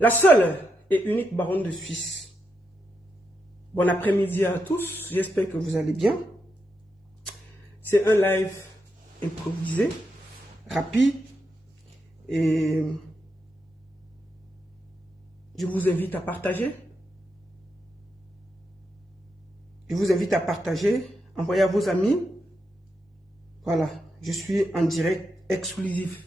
La seule et unique baronne de Suisse. Bon après-midi à tous, j'espère que vous allez bien. C'est un live improvisé, rapide, et je vous invite à partager. Je vous invite à partager, envoyer à vos amis. Voilà, je suis en direct exclusif.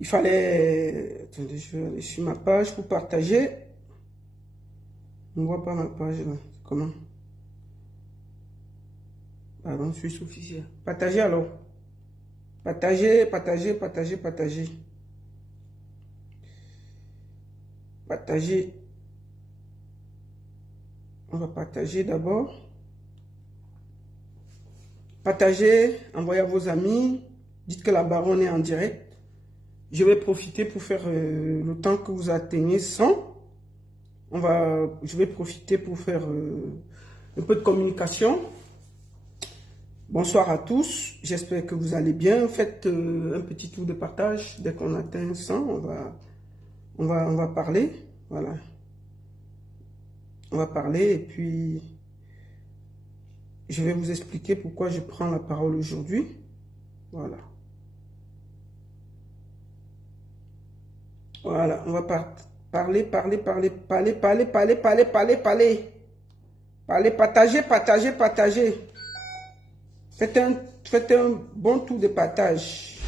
Il fallait... Attendez, je vais aller sur ma page pour partager. On ne voit pas ma page là. Comment? Pardon, je suis officiel. Partagez alors. Partagez, partagez, partagez, partagez. Partagez. On va partager d'abord. Partagez, envoyez à vos amis. Dites que la baronne est en direct. Je vais profiter pour faire le temps que vous atteignez 100. Je vais profiter pour faire un peu de communication. Bonsoir à tous. J'espère que vous allez bien. Faites un petit tour de partage. Dès qu'on atteint 100, on va parler. Voilà. On va parler et puis je vais vous expliquer pourquoi je prends la parole aujourd'hui. Voilà. Voilà, on va parler, partager, partager. Faites un bon tour de partage.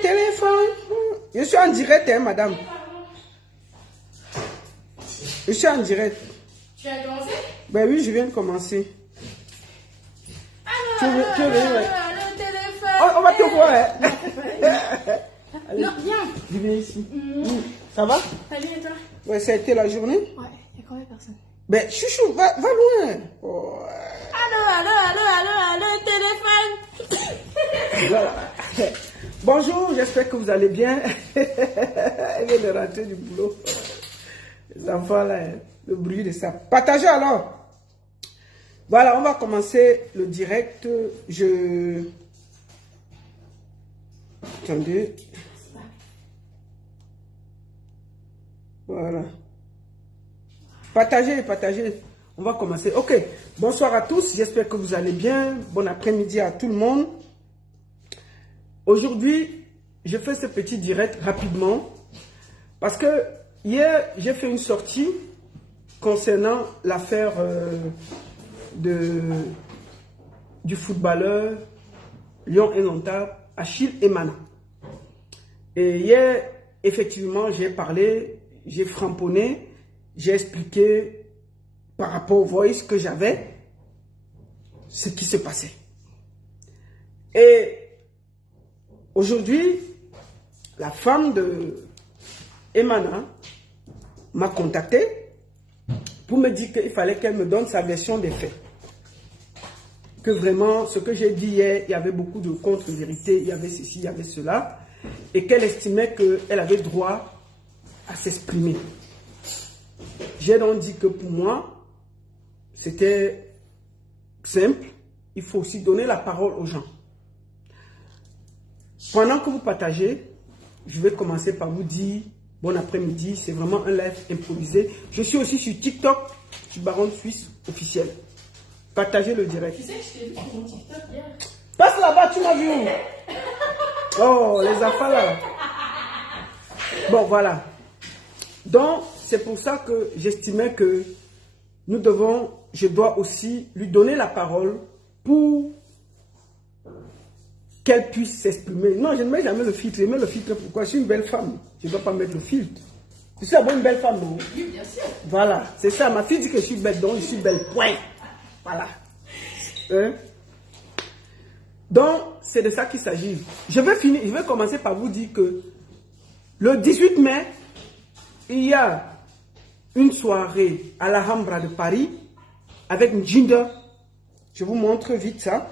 Téléphone. Je suis en direct, hein, madame. Je suis en direct. Tu as commencé? Ben oui, je viens de commencer. Le téléphone. On va te voir, hein. Allez, Non, viens. je viens ici. Ça va? T'as bien et toi? Ouais, ça a été la journée? Ouais, il y a combien de personnes? Ben, chouchou, va loin. Oh. Allô, téléphone. Voilà. Bonjour, j'espère que vous allez bien. Elle vient de rentrer du boulot. Les enfants, là, le bruit de ça. Partagez alors. Voilà, on va commencer le direct. Attendez. Voilà. Partagez. On va commencer. Ok. Bonsoir à tous. J'espère que vous allez bien. Bon après-midi à tout le monde. Aujourd'hui, je fais ce petit direct rapidement parce que hier, j'ai fait une sortie concernant l'affaire du footballeur Lion Indomptable Achille Emana. Et hier, effectivement, j'ai parlé, j'ai framponné, j'ai expliqué par rapport au voice que j'avais ce qui se passait. Et aujourd'hui, la femme de Emana m'a contacté pour me dire qu'il fallait qu'elle me donne sa version des faits. Que vraiment, ce que j'ai dit hier, il y avait beaucoup de contre-vérités, il y avait ceci, il y avait cela, et qu'elle estimait qu'elle avait droit à s'exprimer. J'ai donc dit que pour moi, c'était simple, il faut aussi donner la parole aux gens. Pendant que vous partagez, je vais commencer par vous dire bon après-midi, c'est vraiment un live improvisé. Je suis aussi sur TikTok, sur Baronne Suisse officielle. Partagez le direct. Tu sais que je t'ai vu sur mon TikTok hier. Passe là-bas, tu m'as vu où? Oh, les enfants là. Bon, voilà. Donc, c'est pour ça que j'estimais que je dois aussi lui donner la parole pour qu'elle puisse s'exprimer. Non, je ne mets jamais le filtre. Je mets le filtre pourquoi? Je suis une belle femme. Je ne dois pas mettre le filtre. Je suis d'abord une belle femme, non? Oui, bien sûr. Voilà, c'est ça. Ma fille dit que je suis belle, donc je suis belle. Point. Voilà. Hein? Donc, c'est de ça qu'il s'agit. Je vais commencer par vous dire que le 18 mai, il y a une soirée à l'Alhambra de Paris avec une Ginger. Je vous montre vite ça.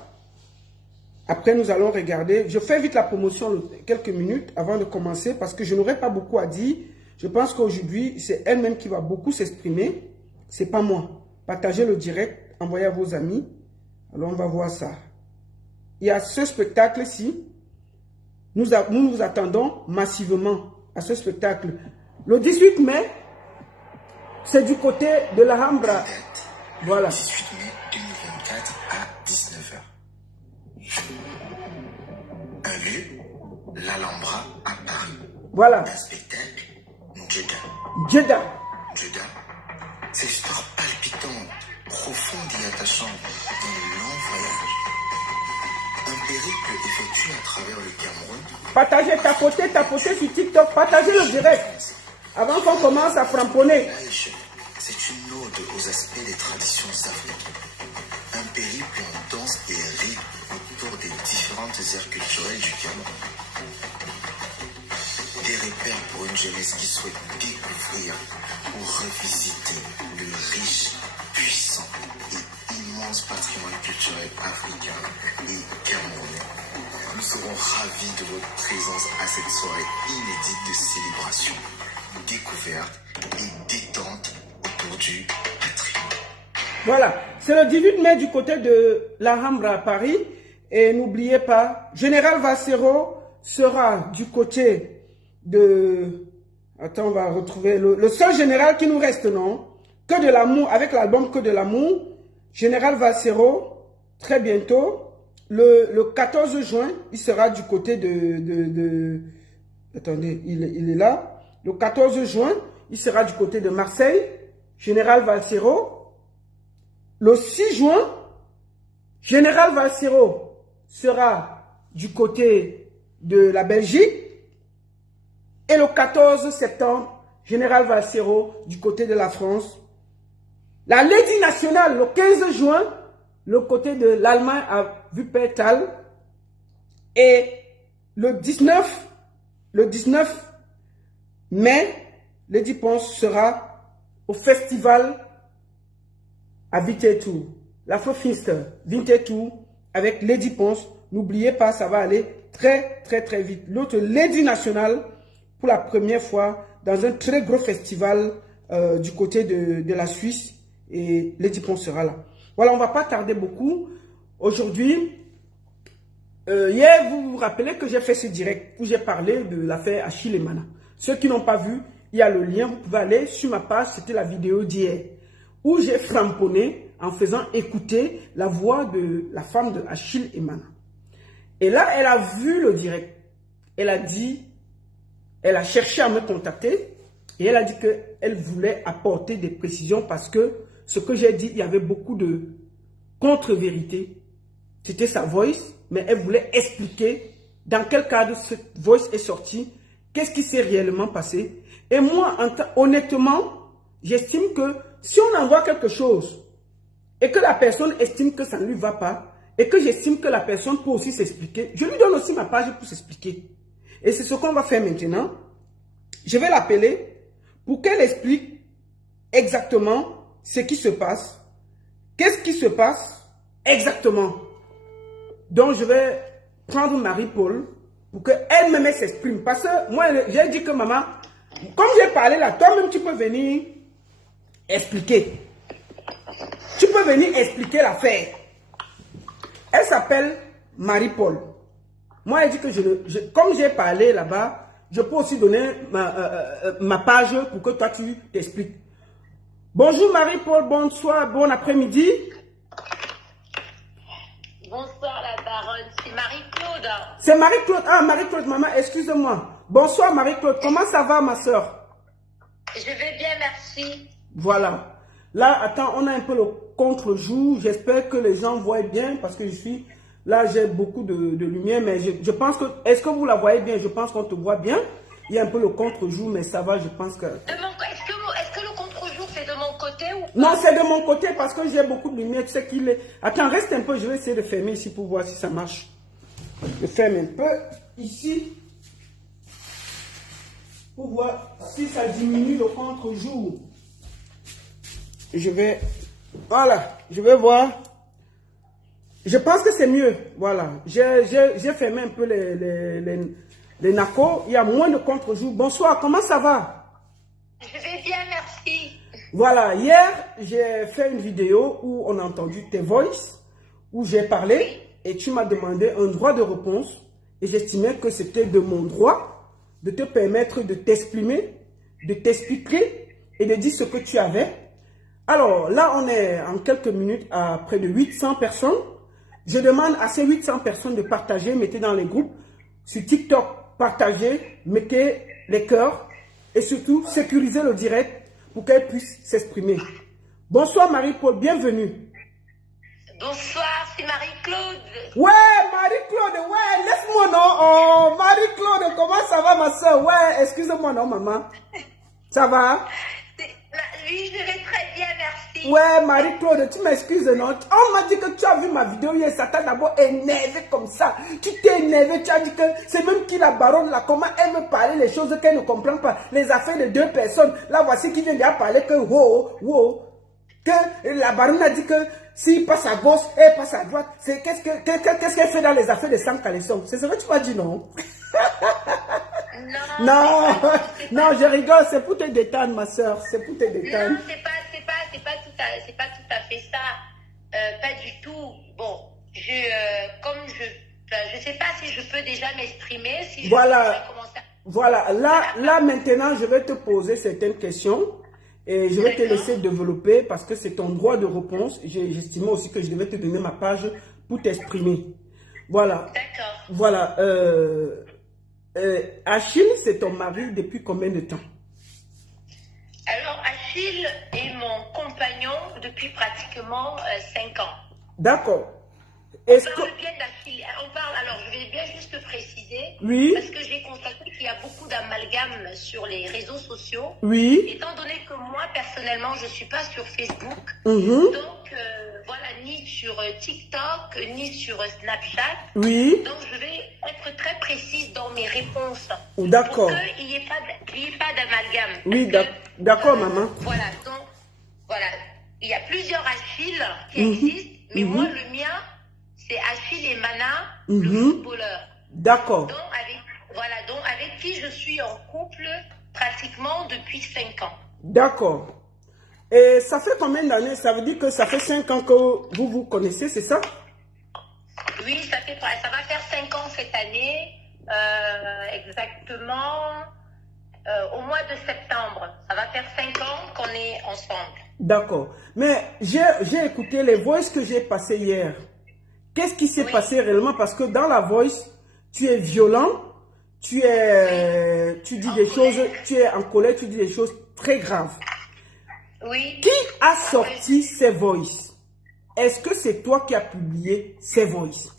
Après, nous allons regarder. Je fais vite la promotion quelques minutes avant de commencer parce que je n'aurai pas beaucoup à dire. Je pense qu'aujourd'hui, c'est elle-même qui va beaucoup s'exprimer. Ce n'est pas moi. Partagez le direct, envoyez à vos amis. Alors, on va voir ça. Il y a ce spectacle-ci Nous nous attendons massivement à ce spectacle. Le 18 mai, c'est du côté de la Alhambra. Voilà. 18 mai 2024 à 19h. Un lieu, l'Alhambra à Paris. Voilà. Un spectacle, Jeddah. Jeddah. Jeddah, c'est l'histoire palpitante, profonde et attachante d'un long voyage. Un périple effectué à travers le Cameroun. Partagez, tapotez sur TikTok, partagez le direct. Avant qu'on commence à framponner. C'est une ode aux aspects des traditions africaines. Un périple intense et riche autour des différentes aires culturelles du Cameroun. Des repères pour une jeunesse qui souhaite découvrir ou revisiter le riche, puissant et immense patrimoine culturel africain et camerounais. Nous serons ravis de votre présence à cette soirée inédite de célébration, découverte et détente autour du patrimoine. Voilà, c'est le 18 mai du côté de la Alhambra à Paris. Et n'oubliez pas, Général Vassero sera du côté de... Attends, on va retrouver le seul général qui nous reste, non? Que de l'amour, avec l'album Que de l'amour. Général Vassero, très bientôt. Le 14 juin, il sera du côté de attendez, il est là. Le 14 juin, il sera du côté de Marseille. Général Vassero. Le 6 juin, Général Vassero sera du côté de la Belgique. Et le 14 septembre, Général Vassero du côté de la France. La Lady Nationale, le 15 juin, le côté de l'Allemagne à Wuppertal. Et le 19 mai, Lady Ponce sera au festival à Winterthur. L'Afrofinster, Winterthur, avec Lady Ponce. N'oubliez pas, ça va aller très vite. L'autre Lady Nationale, pour la première fois, dans un très gros festival du côté de la Suisse. Et Lady Ponce sera là. Voilà, on ne va pas tarder beaucoup. Aujourd'hui, hier, vous vous rappelez que j'ai fait ce direct où j'ai parlé de l'affaire Achille Emana. Ceux qui n'ont pas vu, il y a le lien, vous pouvez aller sur ma page, c'était la vidéo d'hier, où j'ai framponné en faisant écouter la voix de la femme de Achille Emana. Et là, elle a vu le direct. Elle a dit, elle a cherché à me contacter et elle a dit qu'elle voulait apporter des précisions parce que ce que j'ai dit, il y avait beaucoup de contre-vérité. C'était sa voice, mais elle voulait expliquer dans quel cadre cette voice est sortie, qu'est-ce qui s'est réellement passé. Et moi, honnêtement, j'estime que si on envoie quelque chose et que la personne estime que ça ne lui va pas et que j'estime que la personne peut aussi s'expliquer, je lui donne aussi ma page pour s'expliquer. Et c'est ce qu'on va faire maintenant. Je vais l'appeler pour qu'elle explique exactement ce qui se passe. Qu'est-ce qui se passe exactement? Donc, je vais prendre Marie-Paul pour qu'elle-même s'exprime. Parce que moi, j'ai dit que maman, comme j'ai parlé là, toi-même, tu peux venir expliquer. Tu peux venir expliquer l'affaire. Elle s'appelle Marie-Paul. Moi, elle dit que comme j'ai parlé là-bas, je peux aussi donner ma page pour que toi, tu t'expliques. Bonjour Marie-Paul, bonsoir, bon après-midi. Bonsoir la baronne, c'est Marie-Claude. C'est Marie-Claude. Ah, Marie-Claude, maman, excuse-moi. Bonsoir Marie-Claude, comment ça va ma soeur? Je vais bien, merci. Voilà. Là, attends, on a un peu le contre-jour. J'espère que les gens voient bien parce que je suis... Là, j'ai beaucoup de lumière, mais je pense que... Est-ce que vous la voyez bien? Je pense qu'on te voit bien. Il y a un peu le contre-jour, mais ça va, je pense que... Est-ce que le contre-jour, c'est de mon côté ou pas? Non, c'est de mon côté parce que j'ai beaucoup de lumière. Tu sais qu'il est... Attends, reste un peu. Je vais essayer de fermer ici pour voir si ça marche. Je ferme un peu ici pour voir si ça diminue le contre-jour. Je vais... Voilà, je vais voir. Je pense que c'est mieux. Voilà, j'ai fermé un peu les nacos. Il y a moins de contre-jour. Bonsoir, comment ça va? Je vais bien, merci. Voilà, hier, j'ai fait une vidéo où on a entendu tes voices, où j'ai parlé et tu m'as demandé un droit de réponse. Et j'estimais que c'était de mon droit de te permettre de t'exprimer, de t'expliquer et de dire ce que tu avais. Alors là, on est en quelques minutes à près de 800 personnes. Je demande à ces 800 personnes de partager, mettez dans les groupes. Sur TikTok, partagez, mettez les cœurs et surtout sécurisez le direct pour qu'elle puisse s'exprimer. Bonsoir Marie-Paul, bienvenue. Bonsoir, c'est Marie-Claude. Ouais, Marie-Claude, ouais, laisse-moi non. Oh, Marie-Claude, comment ça va ma soeur? Ouais, excuse-moi non maman. Ça va? Oui, je vais très bien, merci. Ouais, Marie-Claude, tu m'excuses, non? On m'a dit que tu as vu ma vidéo hier, ça t'a d'abord énervé comme ça. Tu t'es énervé, tu as dit que c'est même qui la baronne là, comment elle me parlait les choses qu'elle ne comprend pas, les affaires de deux personnes. Là, voici qui vient de parler que que la baronne a dit que s'il passe à gauche, elle passe à droite. Qu'est-ce qu'elle fait dans les affaires de sang caleçon? C'est ce que tu m'as dit, non? Non, non, je rigole, c'est pour te détendre, ma soeur, c'est pour te détendre. Non, c'est pas tout à fait ça. Pas du tout. Bon, je sais pas si je peux déjà m'exprimer, si voilà. je commencer à... Voilà, là maintenant, je vais te poser certaines questions et je vais te laisser développer parce que c'est ton droit de réponse. J'estimais aussi que je devais te donner ma page pour t'exprimer. Voilà. D'accord. Voilà. Achille, c'est ton mari depuis combien de temps? Alors, Achille est mon compagnon depuis pratiquement 5 ans. D'accord. On parle bien d'Achille. Alors, je vais bien juste préciser. Oui. Parce que j'ai constaté qu'il y a beaucoup d'amalgames sur les réseaux sociaux. Oui. Étant donné que moi, personnellement, je ne suis pas sur Facebook. Donc, voilà, ni sur TikTok, ni sur Snapchat. Oui. Donc, je vais être très précise dans mes réponses. D'accord. Pour qu'il n'y ait pas d'amalgame. Oui, d'accord, maman. Voilà, donc, voilà. Il y a plusieurs Achilles qui existent, mais moi, le mien, c'est Achille et Mana, le footballeur. D'accord. Donc, avec qui je suis en couple pratiquement depuis 5 ans. D'accord. Et ça fait combien d'années? Ça veut dire que ça fait 5 ans que vous vous connaissez, c'est ça? Oui, ça va faire 5 ans cette année, exactement au mois de septembre. Ça va faire 5 ans qu'on est ensemble. D'accord. Mais j'ai écouté les voices que j'ai passées hier. Qu'est-ce qui s'est passé réellement? Parce que dans la voice, tu es violent, tu dis des choses, tu es en colère, tu dis des choses très graves. Oui. Qui a sorti ces voices? Est-ce que c'est toi qui as publié ces voices?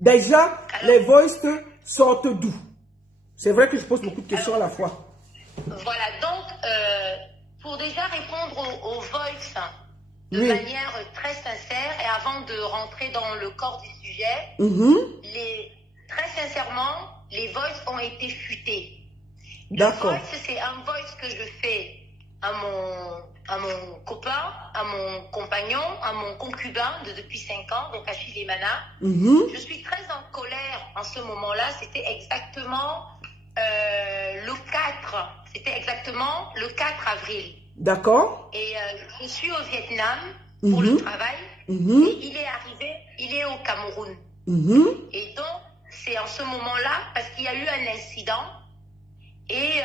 Déjà, les voices sortent d'où? C'est vrai que je pose beaucoup de questions à la fois. Voilà, donc, pour déjà répondre aux voices de manière très sincère et avant de rentrer dans le corps du sujet, très sincèrement, les voices ont été futés. D'accord. Le voice, c'est un voice que je fais à mon copain, à mon compagnon, à mon concubin depuis 5 ans, donc Achille et Mana. Je suis très en colère en ce moment-là. C'était exactement le 4 avril. D'accord. Et je suis au Vietnam pour le travail. Et il est au Cameroun. Et donc, c'est en ce moment-là, parce qu'il y a eu un incident et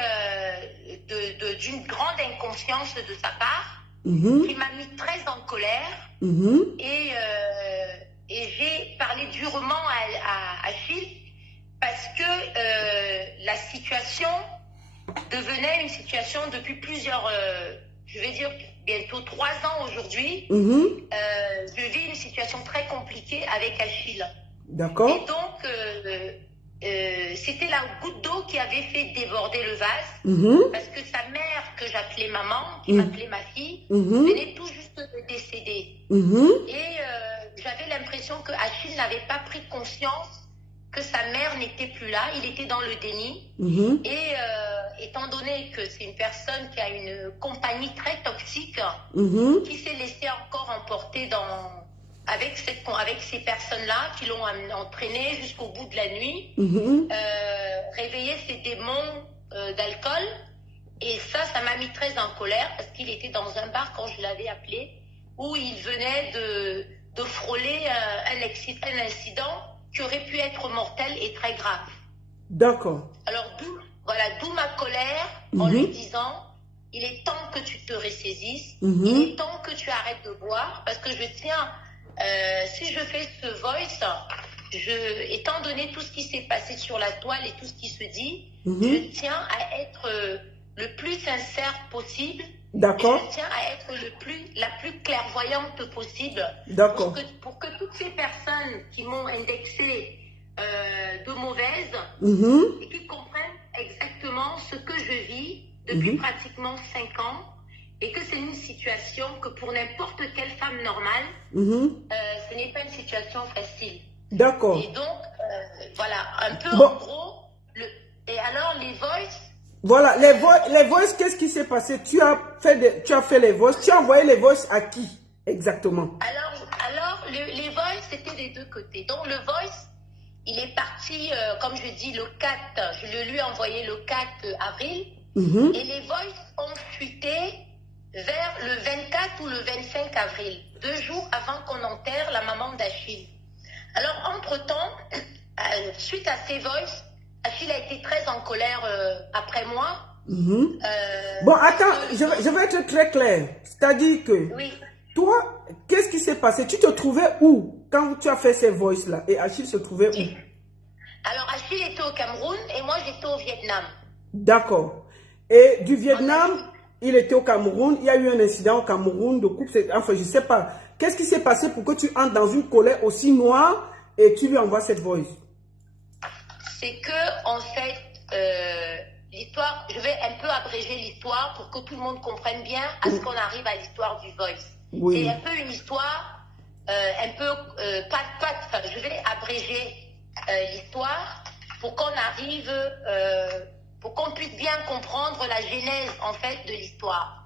d'une grande inconscience de sa part, qui m'a mis très en colère. Et j'ai parlé durement à Achille parce que la situation devenait une situation depuis plusieurs, je vais dire bientôt 3 ans aujourd'hui. Je vis une situation très compliquée avec Achille. D'accord. Et donc, c'était la goutte d'eau qui avait fait déborder le vase, parce que sa mère, que j'appelais maman, qui m'appelait ma fille, venait tout juste de décéder. Et j'avais l'impression que Achille n'avait pas pris conscience que sa mère n'était plus là, il était dans le déni. Et étant donné que c'est une personne qui a une compagnie très toxique, qui s'est laissée encore emporter avec ces personnes-là qui l'ont entraîné jusqu'au bout de la nuit, réveiller ses démons d'alcool. Et ça m'a mis très en colère parce qu'il était dans un bar quand je l'avais appelé, où il venait de frôler un incident qui aurait pu être mortel et très grave. D'accord. Alors, d'où ma colère en lui disant, il est temps que tu te ressaisisses, il est temps que tu arrêtes de boire, parce que je tiens, si je fais ce voice, étant donné tout ce qui s'est passé sur la toile et tout ce qui se dit, je tiens à être le plus sincère possible. D'accord. Je tiens à être la plus clairvoyante possible. D'accord. Pour que toutes ces personnes qui m'ont indexé de mauvaise et qui comprennent exactement ce que je vis depuis pratiquement 5 ans et que c'est une situation que pour n'importe quelle femme normale, ce n'est pas une situation facile. D'accord. Et donc, voilà, un peu en gros, et alors les voices. Voilà, les voices, qu'est-ce qui s'est passé? Tu as fait les voices, tu as envoyé les voices à qui exactement? Alors les voices, c'était des deux côtés. Donc le voice, il est parti, comme je dis, le 4, je le lui ai envoyé le 4 avril, et les voices ont fuité vers le 24 ou le 25 avril, 2 jours avant qu'on enterre la maman d'Achille. Alors, entre-temps, suite à ces voices, Achille a été très en colère après moi. Bon, attends, je vais être très clair. C'est-à-dire que, toi, qu'est-ce qui s'est passé? Tu te trouvais où quand tu as fait ces voices-là? Et Achille se trouvait où? Alors, Achille était au Cameroun et moi, j'étais au Vietnam. D'accord. Et du Vietnam, il était au Cameroun. Il y a eu un incident au Cameroun de coupe. Enfin, je ne sais pas. Qu'est-ce qui s'est passé pour que tu entres dans une colère aussi noire et tu lui envoies cette voice? C'est que, en fait, l'histoire, je vais un peu abréger l'histoire pour que tout le monde comprenne bien à ce qu'on arrive à l'histoire du voice. Oui. C'est un peu une histoire, un peu, je vais abréger l'histoire pour qu'on arrive, pour qu'on puisse bien comprendre la genèse, en fait, de l'histoire.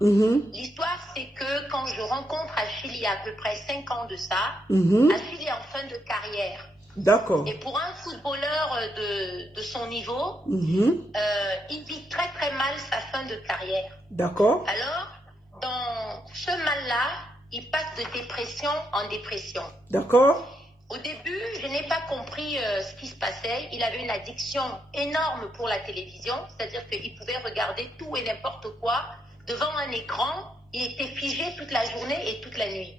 L'histoire, c'est que quand je rencontre Achille il y a à peu près 5 ans de ça, Achille est en fin de carrière. D'accord. Et pour un footballeur de son niveau, il vit très très mal sa fin de carrière. D'accord. Alors, dans ce mal-là, il passe de dépression en dépression. D'accord. Au début, je n'ai pas compris ce qui se passait. Il avait une addiction énorme pour la télévision, c'est-à-dire qu'il pouvait regarder tout et n'importe quoi devant un écran. Il était figé toute la journée et toute la nuit.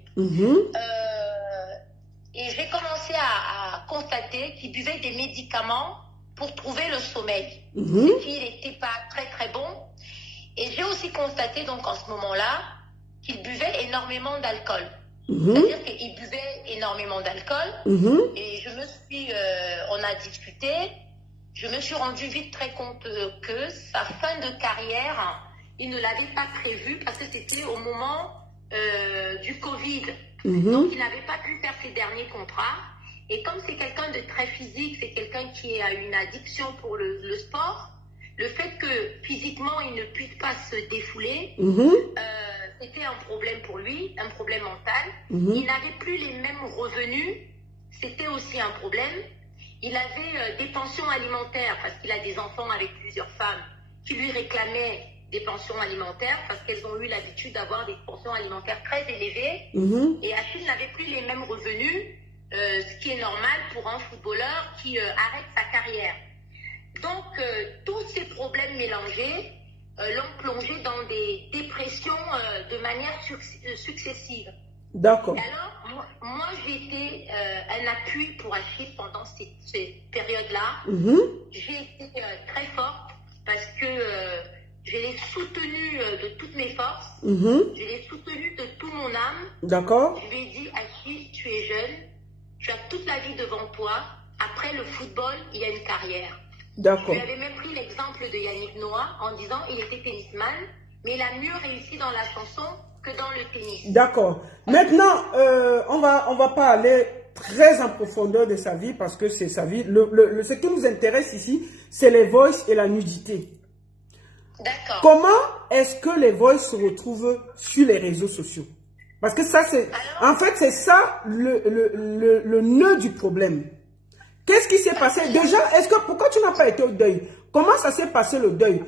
Et j'ai commencé à constater qu'il buvait des médicaments pour trouver le sommeil, ce qui n'était pas très très bon. Et j'ai aussi constaté donc en ce moment-là qu'il buvait énormément d'alcool. C'est-à-dire qu'il buvait énormément d'alcool et je me suis, on a discuté, je me suis rendu vite très compte que sa fin de carrière, il ne l'avait pas prévu parce que c'était au moment du Covid. Donc il n'avait pas pu faire ses derniers contrats. Et comme c'est quelqu'un de très physique, c'est quelqu'un qui a une addiction pour le sport, le fait que physiquement il ne puisse pas se défouler, c'était un problème pour lui, un problème mental. Il n'avait plus les mêmes revenus, c'était aussi un problème. Il avait des pensions alimentaires parce qu'il a des enfants avec plusieurs femmes qui lui réclamaient des pensions alimentaires parce qu'elles ont eu l'habitude d'avoir des pensions alimentaires très élevées. Et Achille n'avait plus les mêmes revenus, ce qui est normal pour un footballeur qui arrête sa carrière. Donc, tous ces problèmes mélangés l'ont plongé dans des dépressions de manière successive. D'accord. Alors, moi, j'ai été un appui pour Achille pendant ces périodes-là. J'ai été très forte parce que je l'ai soutenu de toutes mes forces. Je l'ai soutenu de tout mon âme. D'accord. Je lui ai dit, Achille, tu es jeune, tu as toute la vie devant toi. Après le football, il y a une carrière. D'accord. Je lui avais même pris l'exemple de Yannick Noah en disant il était tennisman, mais il a mieux réussi dans la chanson que dans le tennis. D'accord. Maintenant, on va pas aller très en profondeur de sa vie parce que c'est sa vie. Ce qui nous intéresse ici, c'est les voices et la nudité. D'accord. Comment est-ce que les voices se retrouvent sur les réseaux sociaux? Parce que ça, c'est... En fait, c'est ça le nœud du problème. Qu'est-ce qui s'est passé? Déjà, pourquoi tu n'as pas été au deuil? Comment ça s'est passé le deuil?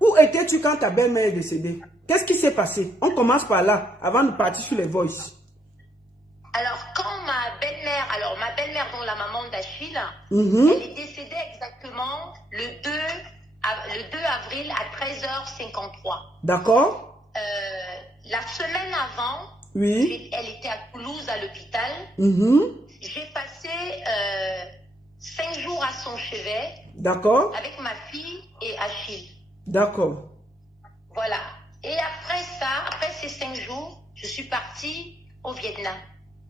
Où étais-tu quand ta belle-mère est décédée? Qu'est-ce qui s'est passé? On commence par là, avant de partir sur les voices. Alors, quand ma belle-mère, alors ma belle-mère dont la maman d'Achille, elle est décédée exactement le 2 avril à 13h53. D'accord. La semaine avant, oui, elle était à Toulouse à l'hôpital. J'ai passé 5 jours à son chevet. D'accord. Avec ma fille et Achille. D'accord. Voilà. Et après ça, après ces 5 jours, je suis partie au Vietnam.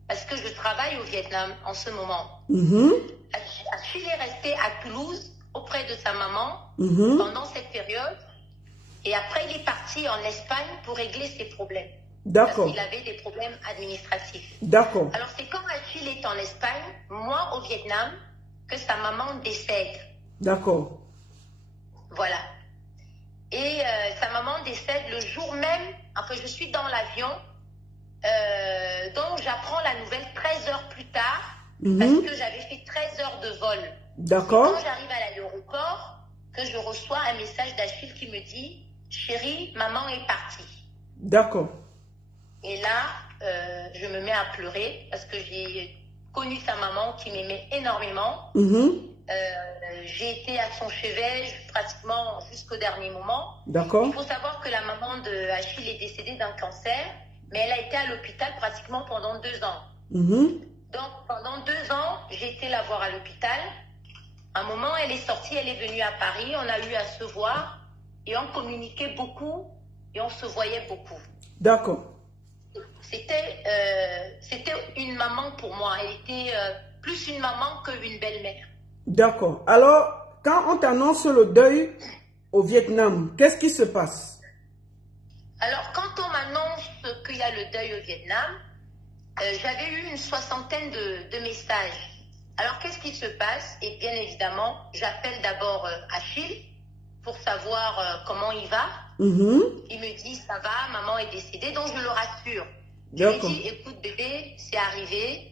Parce que je travaille au Vietnam en ce moment. Achille est resté à Toulouse auprès de sa maman pendant cette période. Et après, il est parti en Espagne pour régler ses problèmes. D'accord. Parce qu'il avait des problèmes administratifs. D'accord. Alors, c'est quand Achille est en Espagne, moi au Vietnam, que sa maman décède. D'accord. Voilà. Et sa maman décède le jour même, enfin je suis dans l'avion, donc j'apprends la nouvelle 13 heures plus tard, parce que j'avais fait 13 heures de vol. D'accord. Quand j'arrive à l'aéroport, que je reçois un message d'Achille qui me dit « Chérie, maman est partie ». D'accord. Et là, je me mets à pleurer parce que j'ai connu sa maman qui m'aimait énormément. J'ai été à son chevet pratiquement jusqu'au dernier moment. D'accord. Il faut savoir que la maman de Achille est décédée d'un cancer, mais elle a été à l'hôpital pratiquement pendant 2 ans. Donc pendant 2 ans, j'ai été la voir à l'hôpital. À un moment, elle est sortie, elle est venue à Paris, on a eu à se voir et on communiquait beaucoup et on se voyait beaucoup. D'accord. C'était une maman pour moi, elle était plus une maman qu'une belle-mère. D'accord. Alors, quand on t'annonce le deuil au Vietnam, qu'est-ce qui se passe? Alors, quand on m'annonce qu'il y a le deuil au Vietnam, j'avais eu une 60aine de messages. Alors, qu'est-ce qui se passe? Et bien évidemment, j'appelle d'abord Achille pour savoir comment il va. Il me dit, ça va, maman est décédée, donc je le rassure. Je lui dis, écoute bébé, c'est arrivé.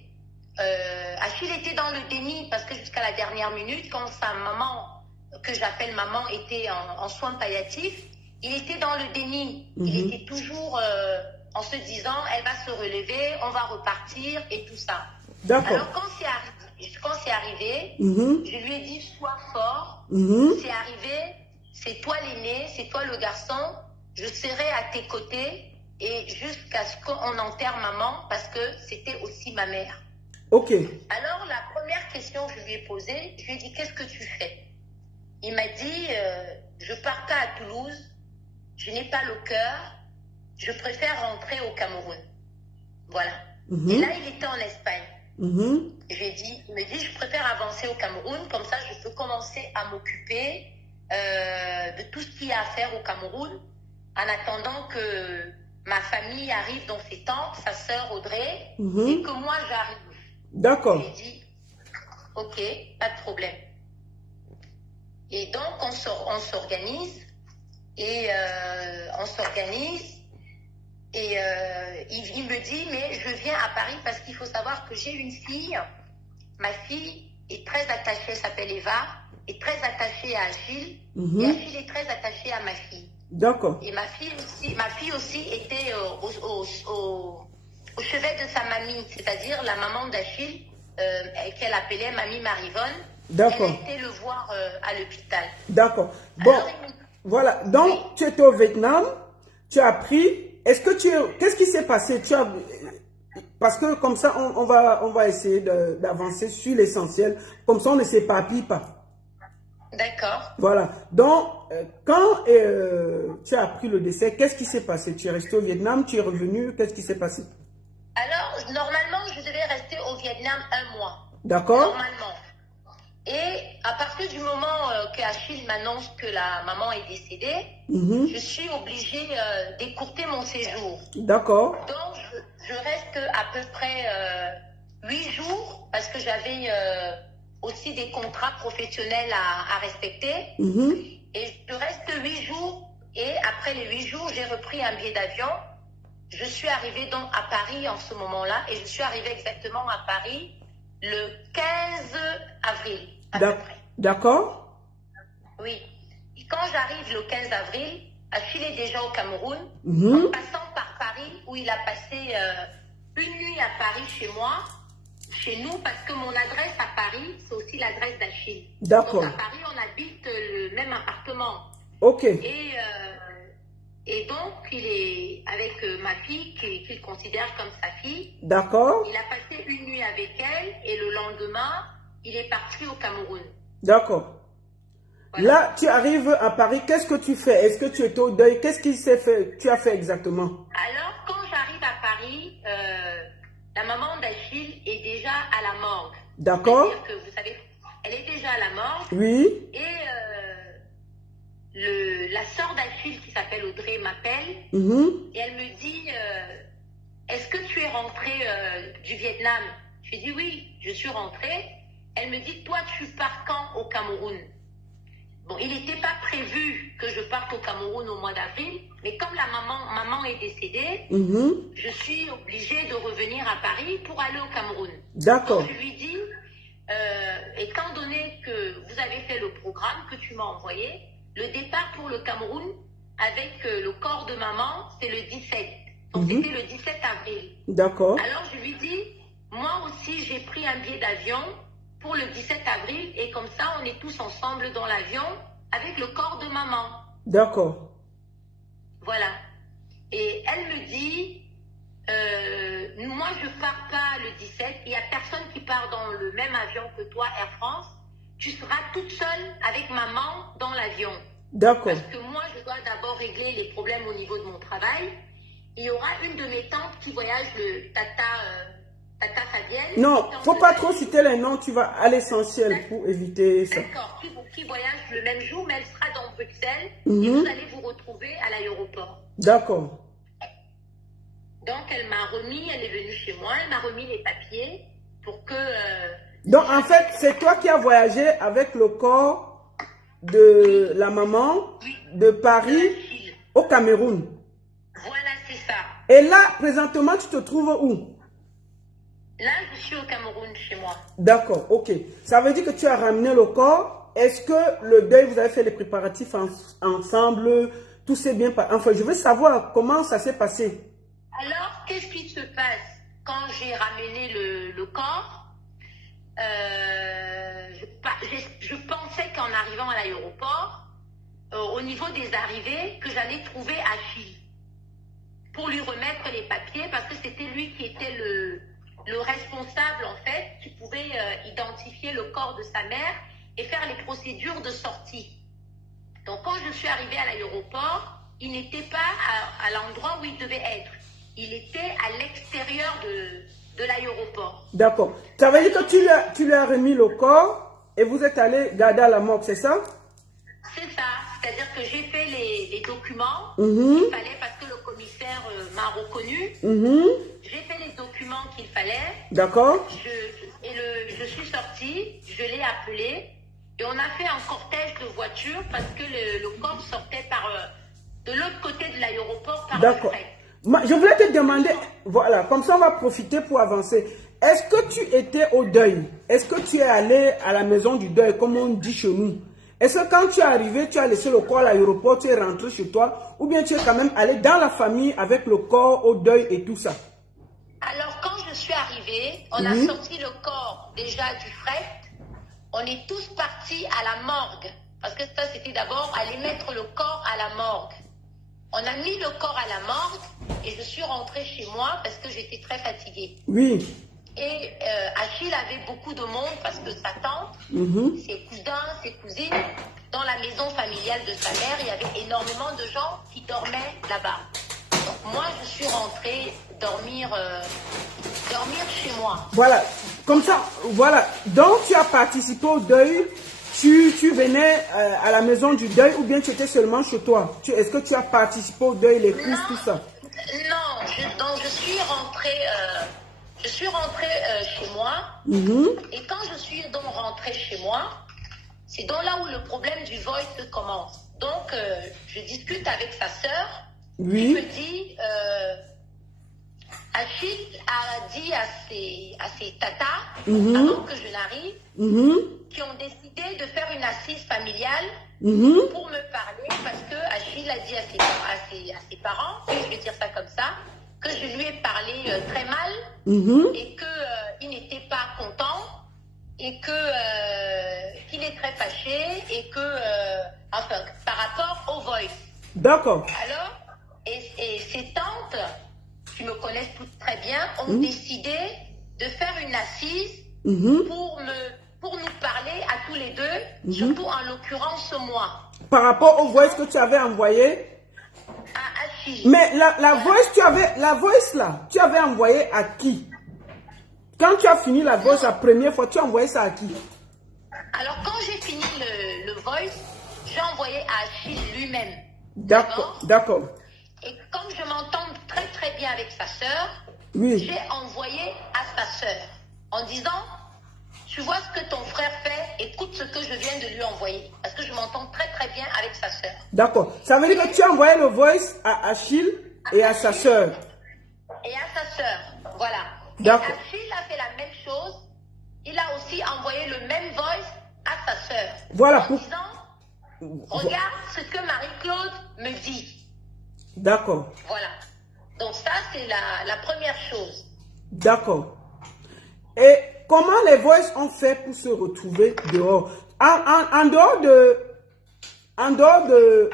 Achille était dans le déni parce que jusqu'à la dernière minute, quand sa maman, que j'appelle maman, était en soins palliatifs, il était dans le déni. Il était toujours en se disant, elle va se relever, on va repartir et tout ça. D'accord. Alors quand c'est arrivé, je lui ai dit, sois fort, c'est arrivé, c'est toi l'aîné, c'est toi le garçon, je serai à tes côtés et jusqu'à ce qu'on enterre maman parce que c'était aussi ma mère. Ok. Alors, la première question que je lui ai posée, je lui ai dit, qu'est-ce que tu fais? Il m'a dit, je pars pas à Toulouse, je n'ai pas le cœur, je préfère rentrer au Cameroun. Voilà. Et là, il était en Espagne. Il me dit, je préfère avancer au Cameroun, comme ça, je peux commencer à m'occuper de tout ce qu'il y a à faire au Cameroun, en attendant que ma famille arrive, donc ses tantes, sa sœur Audrey, et que moi, j'arrive. D'accord. J'ai dit, ok, pas de problème. Et donc, on s'organise. Et il me dit, mais je viens à Paris parce qu'il faut savoir que j'ai une fille. Ma fille est très attachée, elle s'appelle Eva, est très attachée à Achille. Et Achille est très attaché à ma fille. D'accord. Et ma fille aussi était au chevet de sa mamie, c'est-à-dire la maman d'Achille, qu'elle appelait Mamie Marivonne. D'accord. Elle a été le voir à l'hôpital. D'accord. Bon, alors, voilà. Donc, tu étais au Vietnam, tu as appris. Qu'est-ce qui s'est passé? Parce que comme ça, on va essayer d'avancer sur l'essentiel. Comme ça, on ne s'éparpille pas. D'accord. Voilà. Donc, quand tu as appris le décès, qu'est-ce qui s'est passé? Tu es resté au Vietnam, tu es revenu, qu'est-ce qui s'est passé? Alors, normalement, je devais rester au Vietnam 1 mois. D'accord. Normalement. Et à partir du moment que Achille m'annonce que la maman est décédée, je suis obligée d'écourter mon séjour. D'accord. Donc, je reste à peu près 8 jours parce que j'avais aussi des contrats professionnels à respecter. Et je reste 8 jours et après les 8 jours, j'ai repris un billet d'avion. Je suis arrivée donc à Paris en ce moment-là et je suis arrivée exactement à Paris le 15 avril. D'accord. Oui. Et quand j'arrive le 15 avril, Achille est déjà au Cameroun, en passant par Paris où il a passé une nuit à Paris chez moi. chez nous parce que mon adresse à Paris, c'est aussi l'adresse d'Achille. D'accord. Donc à Paris, on habite le même appartement. Ok. Et donc, il est avec ma fille, qu'il considère comme sa fille. D'accord. Il a passé une nuit avec elle et le lendemain, il est parti au Cameroun. D'accord. Voilà. Là, tu arrives à Paris, qu'est-ce que tu fais? Est-ce que tu étais au deuil? Qu'est-ce qui s'est fait? Tu as fait exactement? Alors, quand j'arrive à Paris, la maman d'Achille est déjà à la morgue. D'accord. C'est-à-dire que, vous savez, elle est déjà à la morgue. Oui. Et la sœur d'Achille, qui s'appelle Audrey, m'appelle. Mhm. Et elle me dit, est-ce que tu es rentrée du Vietnam? Je lui dis oui, je suis rentrée. Elle me dit, toi, tu pars quand au Cameroun? Bon, il n'était pas prévu que je parte au Cameroun au mois d'avril, mais comme la maman est décédée, Mhm. je suis obligée de revenir à Paris pour aller au Cameroun. D'accord. Donc, je lui dis, étant donné que vous avez fait le programme que tu m'as envoyé, le départ pour le Cameroun avec le corps de maman, c'est le 17. Donc, Mhm. c'était le 17 avril. D'accord. Alors, je lui dis, moi aussi, j'ai pris un billet d'avion pour le 17 avril et comme ça, on est tous ensemble dans l'avion avec le corps de maman. D'accord. Voilà. Et elle me dit, moi, je ne pars pas le 17. Il n'y a personne qui part dans le même avion que toi, Air France. Tu seras toute seule avec maman dans l'avion. D'accord. Parce que moi, je dois d'abord régler les problèmes au niveau de mon travail. Il y aura une de mes tantes qui voyage, le Tata Fabienne. Non, faut pas trop citer les noms, tu vas à l'essentiel pour éviter ça. D'accord, qui voyage le même jour, mais elle sera dans Bruxelles et Mhm. vous allez vous retrouver à l'aéroport. D'accord. Donc, elle est venue chez moi, elle m'a remis les papiers pour que... Donc, en fait, c'est toi qui as voyagé avec le corps de la maman de Paris Achille. au Cameroun. Voilà, c'est ça. Et là, présentement, tu te trouves où? Là, je suis au Cameroun chez moi. D'accord, ok. Ça veut dire que tu as ramené le corps. Est-ce que le deuil, vous avez fait les préparatifs ensemble? Tout s'est bien passé? Enfin, je veux savoir comment ça s'est passé. Alors, qu'est-ce qui se passe quand j'ai ramené le corps? Je pensais qu'en arrivant à l'aéroport, au niveau des arrivées, que j'allais trouver Achille pour lui remettre les papiers parce que c'était lui qui était le responsable en fait, qui pouvait identifier le corps de sa mère et faire les procédures de sortie. Donc quand je suis arrivée à l'aéroport, il n'était pas à l'endroit où il devait être. Il était à l'extérieur de l'aéroport. D'accord. Ça veut dire que tu lui as remis le corps et vous êtes allé garder à la morgue, c'est ça? C'est ça. C'est-à-dire que j'ai fait les documents Mhm. qu'il fallait parce que le commissaire m'a reconnu. Mhm. J'ai fait les documents qu'il fallait. D'accord. Je suis sortie, je l'ai appelé et on a fait un cortège de voitures parce que le corps sortait de l'autre côté de l'aéroport par le D'accord. fret. Je voulais te demander, voilà, comme ça on va profiter pour avancer. Est-ce que tu étais au deuil? Est-ce que tu es allé à la maison du deuil, comme on dit chez nous? Est-ce que quand tu es arrivé, tu as laissé le corps à l'aéroport, tu es rentré chez toi, ou bien tu es quand même allé dans la famille avec le corps au deuil et tout ça? Alors quand je suis arrivée, on a sorti le corps déjà du fret. On est tous partis à la morgue. Parce que ça, c'était d'abord aller mettre le corps à la morgue. On a mis le corps à la morgue et je suis rentrée chez moi parce que j'étais très fatiguée. Oui. Et Achille avait beaucoup de monde parce que sa tante, ses cousins, ses cousines, dans la maison familiale de sa mère, il y avait énormément de gens qui dormaient là-bas. Donc moi, je suis rentrée dormir chez moi. Voilà. Comme ça, voilà. Donc tu as participé au deuil. Tu venais à la maison du deuil ou bien tu étais seulement chez toi? Est-ce que tu as participé au deuil, les courses, tout ça? Non, donc je suis rentrée chez moi. Et quand je suis donc rentrée chez moi, c'est donc là où le problème du voice commence. Donc je discute avec sa sœur. Oui. Il me dit, Achille a dit à ses tatas, avant que je n'arrive, qui ont décidé de faire une assise familiale pour me parler parce que Achille a dit à ses parents, oui, je vais dire ça comme ça, que je lui ai parlé très mal et qu'il n'était pas content et qu'il est très fâché et enfin, par rapport au voice. D'accord. Alors, et ses tantes, qui me connaissent toutes très bien, ont décidé de faire une assise pour nous parler à tous les deux, surtout en l'occurrence moi. Par rapport au voice que tu avais envoyé. À Achille. Mais la voice là, tu avais envoyé à qui? Quand tu as fini la voice la première fois, tu as envoyé ça à qui? Alors quand j'ai fini le voice, j'ai envoyé à Achille lui-même. D'accord, d'accord. Et comme je m'entends très très bien avec sa sœur, Oui. j'ai envoyé à sa sœur en disant, tu vois ce que ton frère fait, écoute ce que je viens de lui envoyer. Parce que je m'entends très très bien avec sa sœur. D'accord. Ça veut dire que tu as envoyé le voice à Achille et à sa sœur. Et à sa sœur, voilà. D'accord. Et Achille a fait la même chose. Il a aussi envoyé le même voice à sa sœur. Voilà. En disant, regarde ce que Marie-Claude me dit. D'accord. Voilà. Donc ça, c'est la première chose. D'accord. Et comment les voices ont fait pour se retrouver dehors? En dehors de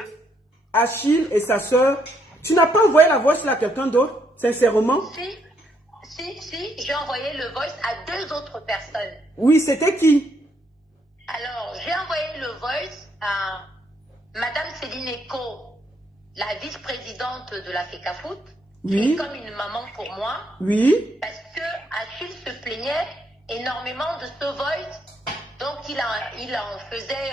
Achille et sa sœur, tu n'as pas envoyé la voice à quelqu'un d'autre, sincèrement? Si, j'ai envoyé le voice à 2 autres personnes. Oui, c'était qui? Alors, j'ai envoyé le voice à Madame Céline Eco, la vice-présidente de la FECAFOOT, qui est comme une maman pour moi. Oui. Parce que Achille se plaignait énormément de ce voice. Donc, il en faisait...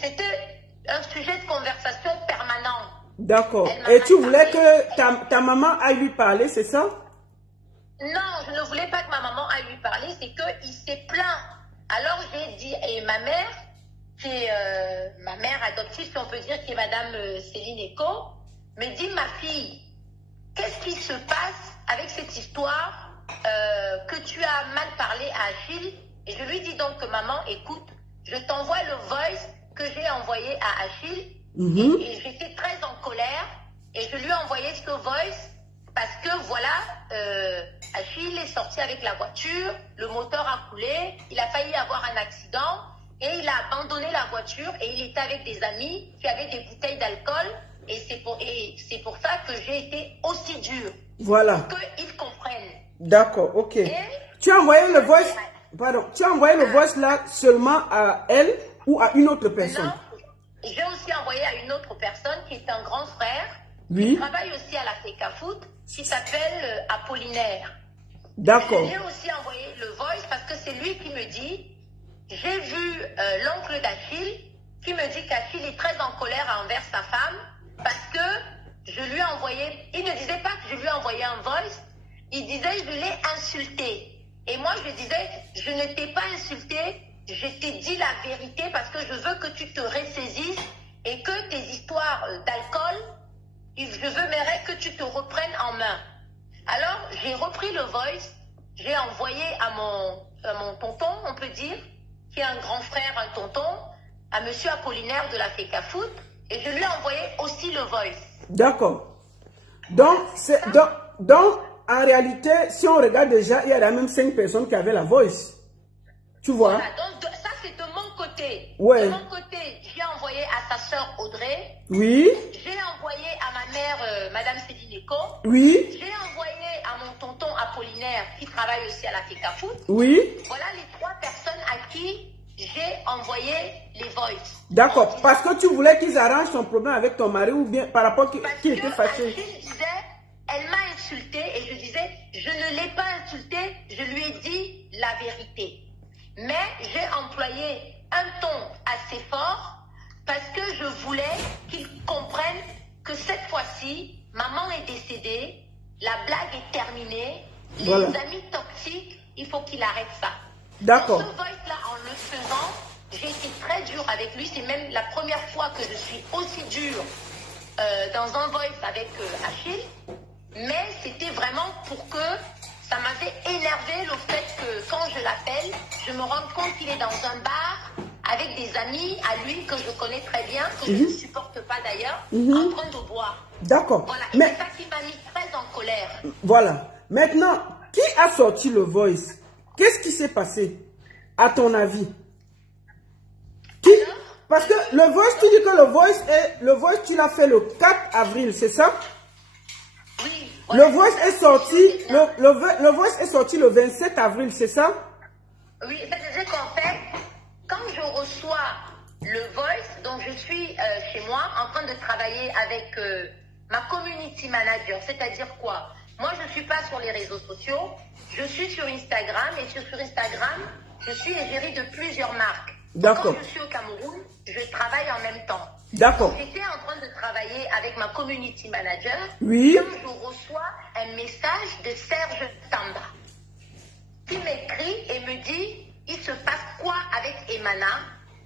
c'était un sujet de conversation permanent. D'accord. Et tu voulais que ta maman aille lui parler, c'est ça? Non, je ne voulais pas que ma maman aille lui parler, c'est qu'il s'est plaint. Alors, j'ai dit, et ma mère, qui est ma mère adoptive, si on peut dire, qui est Madame Céline Eco, me dit, ma fille, qu'est-ce qui se passe avec cette histoire que tu as mal parlé à Achille? Et je lui dis donc, maman, écoute, je t'envoie le voice que j'ai envoyé à Achille. Et j'étais très en colère. Et je lui ai envoyé ce voice parce que voilà, Achille est sorti avec la voiture, le moteur a coulé, il a failli avoir un accident et il a abandonné la voiture et il était avec des amis qui avaient des bouteilles d'alcool. Et c'est pour ça que j'ai été aussi dure. Voilà. Pour qu'ils comprennent. D'accord, ok. Tu as envoyé le voice, pardon, tu as envoyé le voice là seulement à elle ou à une autre personne? Non, j'ai aussi envoyé à une autre personne qui est un grand frère. Oui. Qui travaille aussi à la FECAFOOT, qui s'appelle Apollinaire. D'accord. J'ai aussi envoyé le voice parce que c'est lui qui me dit, j'ai vu l'oncle d'Achille qui me dit qu'Achille est très en colère envers sa femme parce que je lui ai envoyé, il ne disait pas que je lui ai envoyé un voice, il disait je l'ai insulté. Et moi je disais, je ne t'ai pas insulté, je t'ai dit la vérité parce que je veux que tu te ressaisisses et que tes histoires d'alcool, je veux que tu te reprennes en main. Alors, j'ai repris le voice, j'ai envoyé à mon tonton, on peut dire, qui est un grand frère, un tonton, à monsieur Apollinaire de la FECAFOOT, et je lui ai envoyé aussi le voice. D'accord. Donc, en réalité, si on regarde déjà, il y a la même 5 personnes qui avaient la voice. Tu vois? Voilà, donc ça c'est de mon côté. Ouais. De mon côté, j'ai envoyé à sa sœur Audrey. Oui. J'ai envoyé à ma mère, Madame Céline Eco. Oui. J'ai envoyé à mon tonton Apollinaire qui travaille aussi à la FECAFOOT. Oui. Voilà les 3 personnes à qui j'ai envoyé les voices. D'accord. Parce que tu voulais qu'ils arrangent ton problème avec ton mari ou bien par rapport qu'il était fâché. Achille disait, elle m'a insulté et je disais, je ne l'ai pas insulté, je lui ai dit la vérité. Mais j'ai employé un ton assez fort parce que je voulais qu'ils comprennent que cette fois-ci, maman est décédée, la blague est terminée, voilà. Les amis toxiques, il faut qu'il arrête ça. D'accord. Dans ce voice-là, en le faisant, j'ai été très dure avec lui. C'est même la première fois que je suis aussi dure dans un voice avec Achille. Mais c'était vraiment pour que ça m'avait énervé le fait que quand je l'appelle, je me rende compte qu'il est dans un bar avec des amis à lui que je connais très bien, que je ne supporte pas d'ailleurs, en train de boire. D'accord. Voilà, Mais c'est ça qui m'a mis très en colère. voilà. Maintenant, qui a sorti le voice? Qu'est-ce qui s'est passé, à ton avis? Qui? Parce que le voice, tu dis que le voice, tu l'as fait le 4 avril, c'est ça? Oui. Le voice est sorti, le voice est sorti le 27 avril, c'est ça? Oui, c'est-à-dire qu'en fait, quand je reçois le voice, donc je suis chez moi en train de travailler avec ma community manager, c'est-à-dire quoi? Moi, je ne suis pas sur les réseaux sociaux, je suis sur Instagram et sur Instagram, je suis égérie de plusieurs marques. D'accord. Quand je suis au Cameroun, je travaille en même temps. D'accord. J'étais en train de travailler avec ma community manager. Oui. Quand je reçois un message de Serge Tamba qui m'écrit et me dit il se passe quoi avec Emana?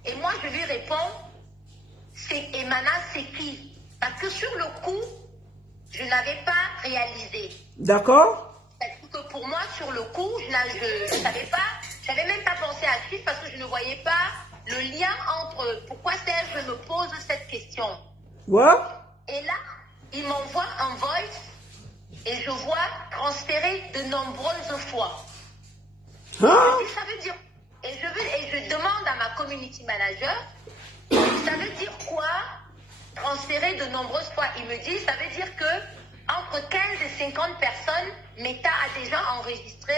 Et moi je lui réponds c'est Emana, c'est qui? Parce que sur le coup, je n'avais pas réalisé. D'accord. Parce que pour moi, sur le coup, je ne savais pas, j'avais même pas pensé à suivre parce que je ne voyais pas le lien entre pourquoi Serge me pose cette question. Ouais. Et là, il m'envoie un voice et je vois transférer de nombreuses fois. Hein? Et ça veut dire, et je demande à ma community manager, ça veut dire quoi transférer de nombreuses fois? Il me dit, ça veut dire que entre 15 et 50 personnes, Meta a déjà enregistré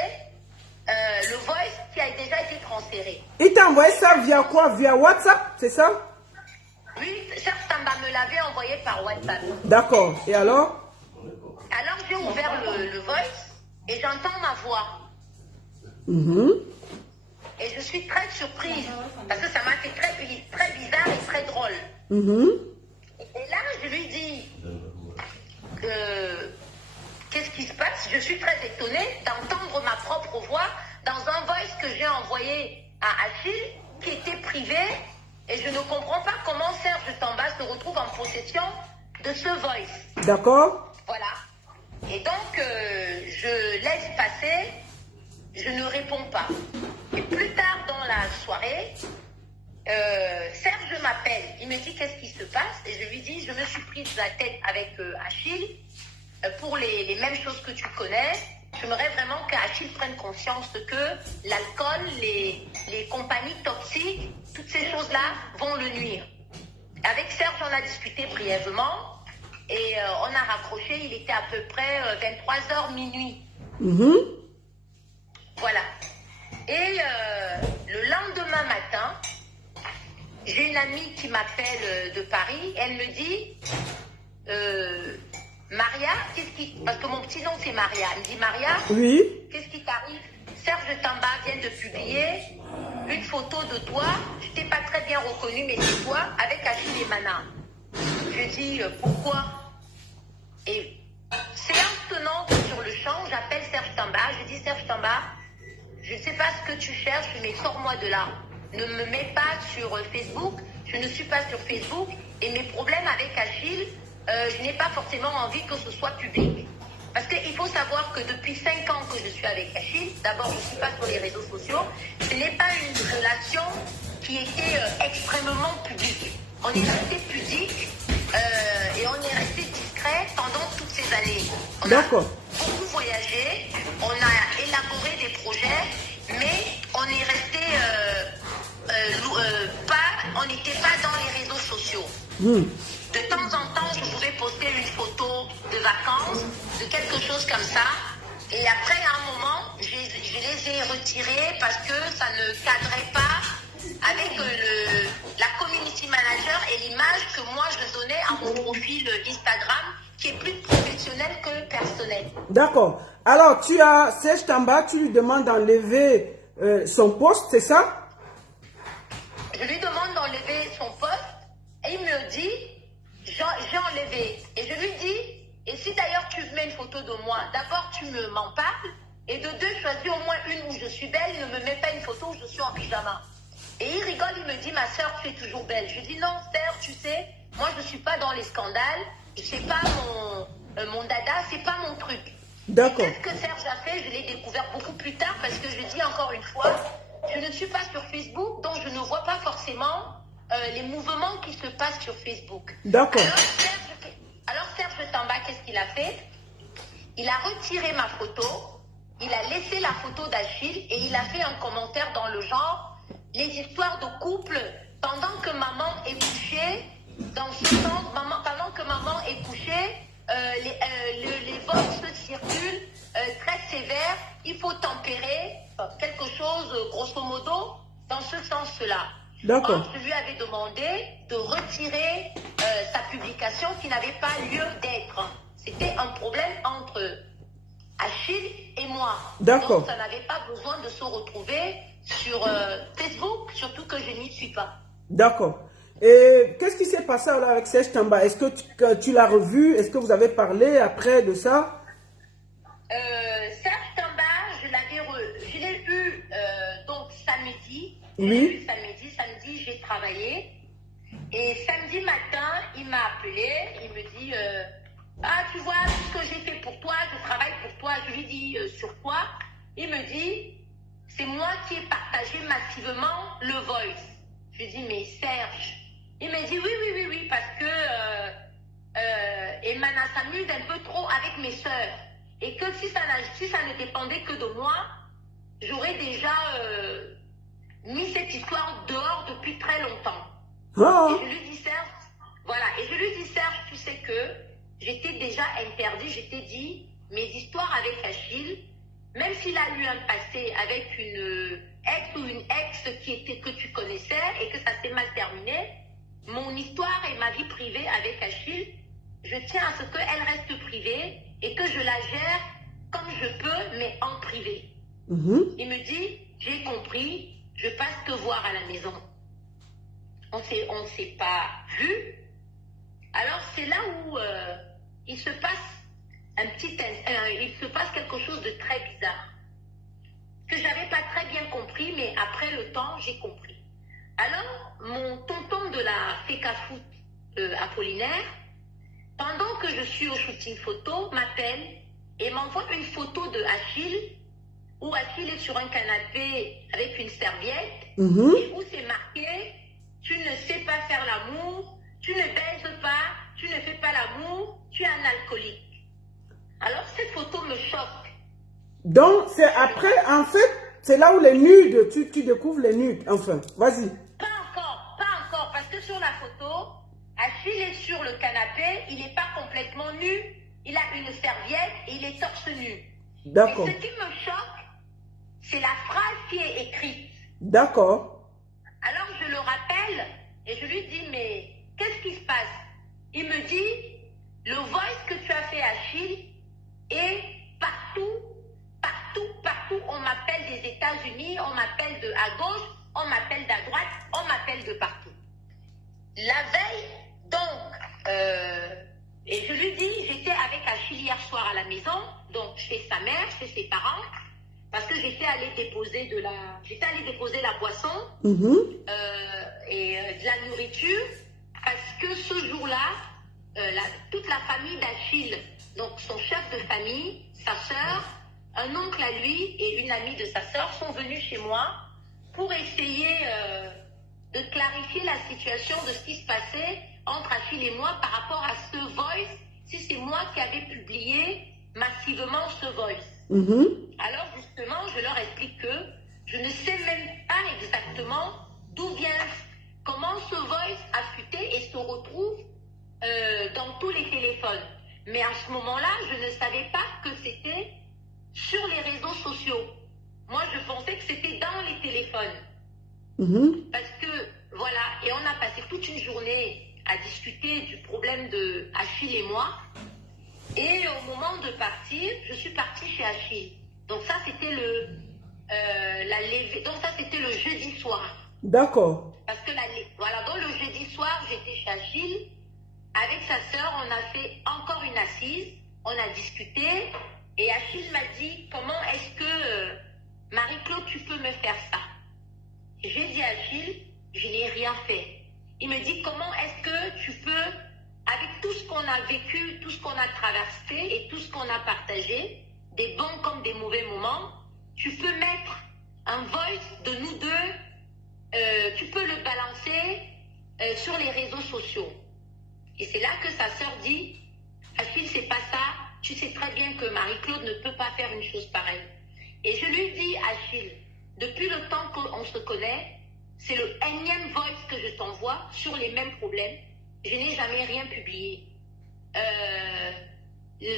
le voice qui a déjà été transféré. Il t'a envoyé ça via quoi? Via WhatsApp, c'est ça? Oui, Serge Tamba me l'avait envoyé par WhatsApp. D'accord. Et alors? Alors j'ai ouvert le voice et j'entends ma voix. Et je suis très surprise parce que ça m'a fait très bizarre et très drôle. Et là, je lui dis qu'est-ce qui se passe? Je suis très étonnée d'entendre ma propre voix dans un voice que j'ai envoyé à Achille qui était privé et je ne comprends pas comment Serge Tamba se retrouve en possession de ce voice. D'accord. Voilà. Et donc, je laisse passer, je ne réponds pas. Et plus tard dans la soirée, Serge m'appelle, il me dit qu'est-ce qui se passe et je lui dis je me suis prise la tête avec Achille pour les mêmes choses que tu connais. J'aimerais vraiment qu'Achille prenne conscience que l'alcool, les compagnies toxiques, toutes ces choses-là vont le nuire. Avec Serge, on a discuté brièvement et on a raccroché, il était à peu près 23h minuit. Voilà. Et le lendemain matin, j'ai une amie qui m'appelle de Paris. Elle me dit, Maria, parce que mon petit nom c'est Maria. Elle me dit, Maria, Oui. qu'est-ce qui t'arrive? Serge Tamba vient de publier une photo de toi. Je t'ai pas très bien reconnue, mais c'est toi, avec Achille et Mana. Je dis, pourquoi? Et séance tenante sur le champ, j'appelle Serge Tamba. Je dis, Serge Tamba, je ne sais pas ce que tu cherches, mais sors-moi de là. Ne me mets pas sur Facebook, je ne suis pas sur Facebook et mes problèmes avec Achille, je n'ai pas forcément envie que ce soit public. Parce qu'il faut savoir que depuis 5 ans que je suis avec Achille, d'abord je ne suis pas sur les réseaux sociaux, ce n'est pas une relation qui était extrêmement publique. On est resté pudique et on est resté discret pendant toutes ces années. On a beaucoup voyagé, on a élaboré des projets, mais on est resté on n'était pas dans les réseaux sociaux. De temps en temps, je pouvais poster une photo de vacances, de quelque chose comme ça. Et après, à un moment, je les ai retirés parce que ça ne cadrait pas avec la community manager et l'image que moi je donnais à mon profil Instagram, qui est plus professionnel que personnel. D'accord. Alors, tu as Serge Tamba, tu lui demandes d'enlever son poste, c'est ça? Je lui demande d'enlever son poste et il me dit, j'ai enlevé. Et je lui dis, et si d'ailleurs tu mets une photo de moi, d'abord tu m'en parles, et de deux, choisis au moins une où je suis belle, ne me mets pas une photo où je suis en pyjama. Et il rigole, il me dit, ma soeur, tu es toujours belle. Je dis, non, Serge, tu sais, moi je ne suis pas dans les scandales, c'est pas mon dada, c'est pas mon truc. D'accord. Qu'est-ce que Serge a fait? Je l'ai découvert beaucoup plus tard parce que je dis encore une fois, je ne suis pas sur Facebook, donc je ne vois pas forcément les mouvements qui se passent sur Facebook. D'accord. Alors Serge Tamba, qu'est-ce qu'il a fait? Il a retiré ma photo, il a laissé la photo d'Achille et il a fait un commentaire dans le genre « Les histoires de couple, pendant que maman est couchée, dans ce sens, pendant que maman est couchée, les votes circulent très sévères, il faut tempérer quelque chose, grosso modo, dans ce sens-là. » D'accord. Or, je lui avais demandé de retirer sa publication qui n'avait pas lieu d'être. C'était un problème entre Achille et moi. D'accord. Donc, ça n'avait pas besoin de se retrouver sur Facebook, surtout que je n'y suis pas. D'accord. Et qu'est-ce qui s'est passé alors avec Serge Tamba? Est-ce que tu l'as revu? Est-ce que vous avez parlé après de ça? Serge Tamba, je l'ai eu donc samedi. Oui. Samedi, j'ai travaillé. Et samedi matin, il m'a appelé. Il me dit ah, tu vois tout ce que j'ai fait pour toi, je travaille pour toi. Je lui dis sur quoi? Il me dit c'est moi qui ai partagé massivement le voice. Je lui dis mais Serge. Il me dit oui, parce que Emana s'amuse un peu trop avec mes soeurs. Et que si ça ne dépendait que de moi, j'aurais déjà mis cette histoire dehors depuis très longtemps. Oh. Et je lui dis Serge, tu sais que j'étais déjà interdit, je t'ai dit, mes histoires avec Achille, même s'il a eu un passé avec une ex ou une ex que tu connaissais et que ça s'est mal terminé, mon histoire et ma vie privée avec Achille, je tiens à ce qu'elle reste privée et que je la gère comme je peux, mais en privé. Il me dit, j'ai compris, je passe te voir à la maison. On ne s'est pas vu. Alors c'est là où il se passe quelque chose de très bizarre que j'avais pas très bien compris, mais après le temps j'ai compris. Alors mon tonton de la FECA Foot Apollinaire, pendant que je suis au shooting photo, m'appelle et m'envoie une photo de Achille où Achille est sur un canapé avec une serviette et où c'est marqué tu ne sais pas faire l'amour, tu ne baises pas, tu ne fais pas l'amour, tu es un alcoolique. Alors cette photo me choque. Donc c'est après, en fait, c'est là où les nudes, tu découvres les nudes, enfin, vas-y. Pas encore, parce que sur la photo, Achille est sur le canapé, il n'est pas complètement nu, il a une serviette et il est torse nu. D'accord. Et ce qui me choque, c'est la phrase qui est écrite. D'accord. Alors je le rappelle et je lui dis mais qu'est-ce qui se passe? Il me dit le voice que tu as fait Achille est partout, on m'appelle des États-Unis, on m'appelle de à gauche, on m'appelle d'à droite, on m'appelle de partout. La veille, donc, et je lui dis, j'étais avec Achille hier soir à la maison, donc chez sa mère, chez ses parents, parce que j'étais allée déposer la boisson et de la nourriture, parce que ce jour-là, toute la famille d'Achille, donc son chef de famille, sa sœur, un oncle à lui et une amie de sa sœur sont venus chez moi pour essayer de clarifier la situation de ce qui se passait entre Achille et moi par rapport à ce voice, si c'est moi qui avais publié massivement ce voice. Alors justement, je leur explique que je ne sais même pas exactement d'où vient, comment ce voice a fuité et se retrouve dans tous les téléphones. Mais à ce moment-là, je ne savais pas que c'était sur les réseaux sociaux. Moi, je pensais que c'était dans les téléphones. Parce que, voilà, et on a passé toute une journée à discuter du problème de Achille et moi. Et au moment de partir, je suis partie chez Achille. Donc ça, c'était c'était le jeudi soir. D'accord. Parce que voilà, donc le jeudi soir, j'étais chez Achille. Avec sa sœur, on a fait encore une assise. On a discuté. Et Achille m'a dit, comment est-ce que Marie-Claude, tu peux me faire ça? J'ai dit à Achille, je n'ai rien fait. Il me dit, comment est-ce que tu peux, avec tout ce qu'on a vécu, tout ce qu'on a traversé et tout ce qu'on a partagé, des bons comme des mauvais moments, tu peux mettre un voice de nous deux, tu peux sur les réseaux sociaux. Et c'est là que sa sœur dit, Achille, c'est pas ça, tu sais très bien que Marie-Claude ne peut pas faire une chose pareille. Et je lui dis, Achille, depuis le temps qu'on se connaît, c'est le énième voice que je t'envoie sur les mêmes problèmes. Je n'ai jamais rien publié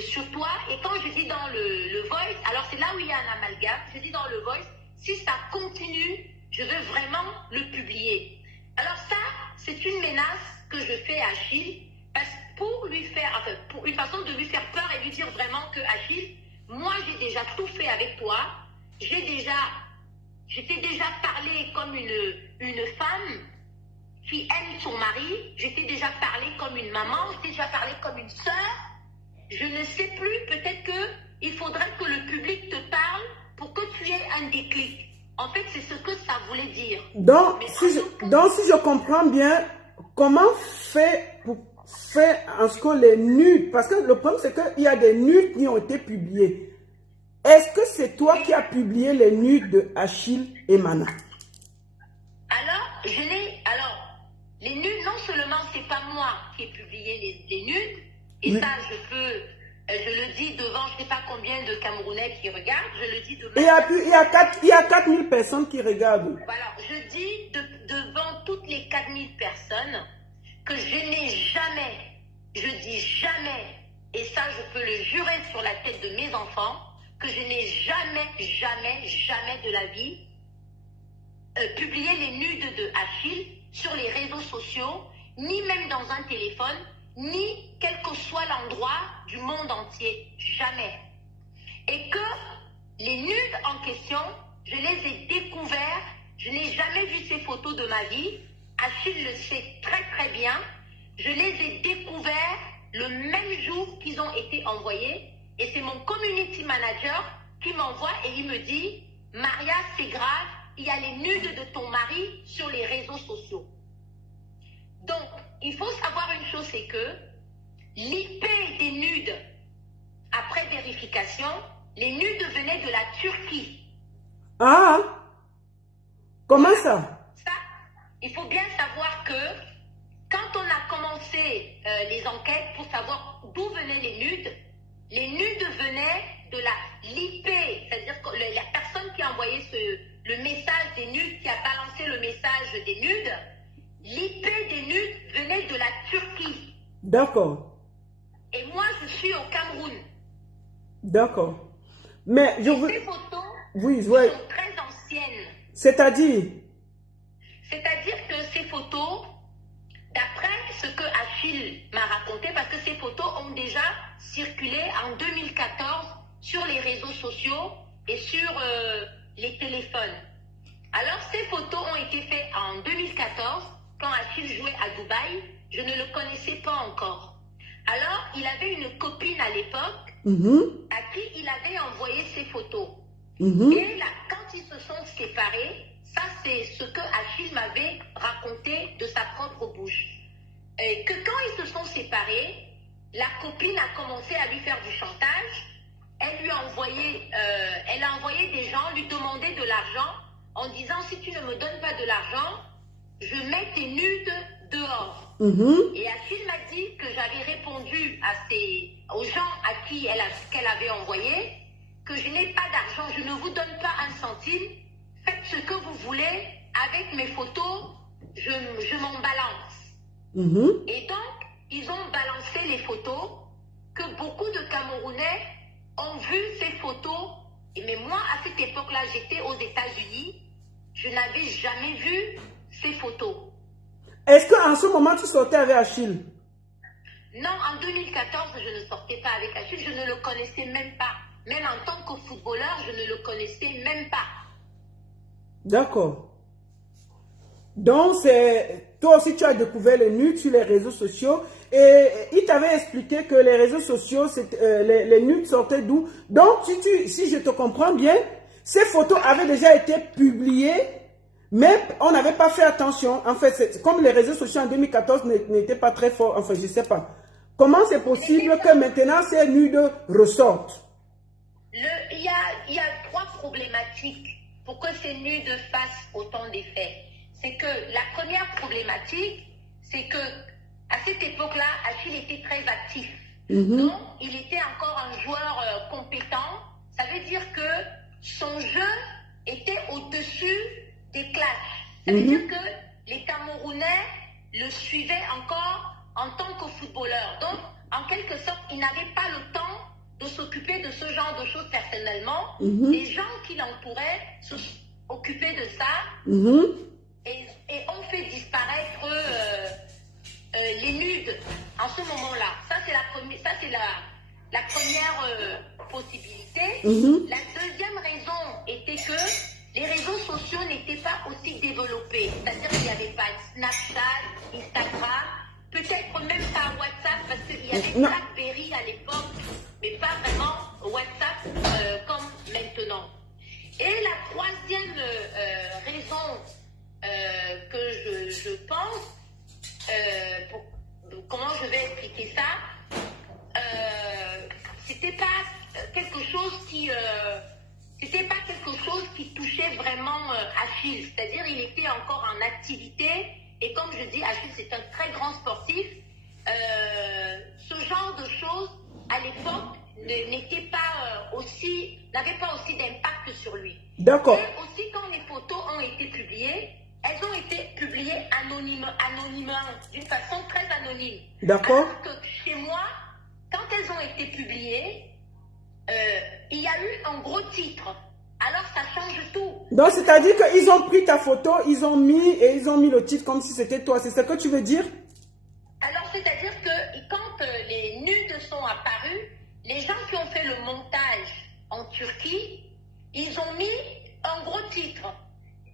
sur toi. Et quand je dis dans le voice, alors c'est là où il y a un amalgame, je dis dans le voice, si ça continue, je veux vraiment le publier. Alors ça, c'est une menace que je fais à Achille, pour lui faire, enfin, pour une façon de lui faire peur et lui dire vraiment que Achille, moi j'ai déjà tout fait avec toi, je t'ai déjà parlé comme une femme qui aime son mari, je t'ai déjà parlé comme une maman, je t'ai déjà parlé comme une sœur. Je ne sais plus, peut-être qu'il faudrait que le public te parle pour que tu aies un déclic. En fait, c'est ce que ça voulait dire. Donc, si je comprends bien, comment faire en ce que les nudes, parce que le problème c'est qu'il y a des nudes qui ont été publiés. Est-ce que c'est toi qui as publié les nudes de Achille et Mana? Alors, les nudes, non seulement c'est pas moi qui ai publié les nudes, et oui. Ça, je le dis devant je ne sais pas combien de Camerounais qui regardent, je le dis devant... Il y a 4000 personnes qui regardent. Voilà, je dis devant toutes les 4000 personnes que je n'ai jamais, je dis jamais, et ça je peux le jurer sur la tête de mes enfants, que je n'ai jamais de la vie publié les nudes de Achille sur les réseaux sociaux, ni même dans un téléphone, ni quel que soit l'endroit du monde entier. Jamais. Et que les nudes en question, je les ai découverts, je n'ai jamais vu ces photos de ma vie. Achille le sait très très bien. Je les ai découverts le même jour qu'ils ont été envoyés. Et c'est mon community manager qui m'envoie et il me dit « Maria, c'est grave, il y a les nudes de ton mari sur les réseaux sociaux. » Donc, il faut savoir une chose, c'est que l'IP des nudes, après vérification, les nudes venaient de la Turquie. Ah! Comment ça? Ça, il faut bien savoir que quand on a commencé les enquêtes pour savoir d'où venaient les nudes venaient de l'IP, c'est-à-dire que la personne qui a envoyé le message des nudes, qui a balancé le message des nudes, l'IP des nudes venait de la Turquie. D'accord. Et moi, je suis au Cameroun. D'accord. Mais je veux... Ces photos sont très anciennes. C'est-à-dire que ces photos, d'après ce que Achille m'a raconté, parce que ces photos ont déjà circulé en 2014 sur les réseaux sociaux et sur les téléphones. Alors, ces photos ont été faites en 2014, quand Achille jouait à Dubaï. Je ne le connaissais pas encore. Alors, il avait une copine à l'époque à qui il avait envoyé ces photos. Et là, quand ils se sont séparés, ça c'est ce que Achille m'avait raconté de sa propre bouche. Que quand ils se sont séparés, la copine a commencé à lui faire du chantage. Elle a envoyé des gens lui demander de l'argent en disant si tu ne me donnes pas de l'argent, je mets tes nudes dehors. Et Achille m'a dit que j'avais répondu aux gens à qui qu'elle avait envoyé que je n'ai pas d'argent, je ne vous donne pas un centime, faites ce que vous voulez, avec mes photos, je m'en balance. Et donc, ils ont balancé les photos, que beaucoup de Camerounais ont vu ces photos. Mais moi, à cette époque-là, j'étais aux États-Unis, je n'avais jamais vu ces photos. Est-ce qu'en ce moment, tu sortais avec Achille? Non, en 2014, je ne sortais pas avec Achille, je ne le connaissais même pas. Même en tant que footballeur, je ne le connaissais même pas. D'accord. Donc, toi aussi, tu as découvert les nudes sur les réseaux sociaux. Et il t'avait expliqué que les réseaux sociaux, les nudes sortaient d'où? Donc, si je te comprends bien, ces photos avaient déjà été publiées, mais on n'avait pas fait attention. En fait, comme les réseaux sociaux en 2014 n'étaient pas très forts, enfin, je ne sais pas. Comment c'est possible que maintenant ces nudes ressortent? Il y a trois problématiques pour que ces nudes fassent autant d'effets. C'est que la première problématique, c'est que à cette époque-là, Achille était très actif. Donc, il était encore un joueur compétent. Ça veut dire que son jeu était au-dessus des classes. Ça veut dire que les Camerounais le suivaient encore en tant que footballeur. Donc, en quelque sorte, il n'avait pas le temps de s'occuper de ce genre de choses personnellement. Les gens qui l'entouraient s'occupaient de ça et ont fait disparaître les nudes en ce moment-là. Ça, c'est la première possibilité. La deuxième raison était que les réseaux sociaux n'étaient pas aussi développés. C'est-à-dire qu'il n'y avait pas Snapchat, Instagram, peut-être même pas WhatsApp, parce qu'il y avait BlackBerry à l'époque, mais pas vraiment WhatsApp comme maintenant. Et la troisième raison que je pense, comment je vais expliquer ça, c'était pas quelque chose qui touchait vraiment Achille. C'est-à-dire il était encore en activité et comme je dis, Achille c'est un très grand sportif. Ce genre de choses à l'époque n'avait pas aussi d'impact sur lui. D'accord. Et aussi quand les photos ont été publiées, elles ont été publiées anonymement, d'une façon très anonyme. D'accord. Alors que chez moi, quand elles ont été publiées, il y a eu un gros titre. Alors ça change tout. Donc c'est-à-dire qu'ils ont pris ta photo, ils ont mis le titre comme si c'était toi. C'est ce que tu veux dire? Alors c'est-à-dire que quand les nudes sont apparus, les gens qui ont fait le montage en Turquie, ils ont mis un gros titre.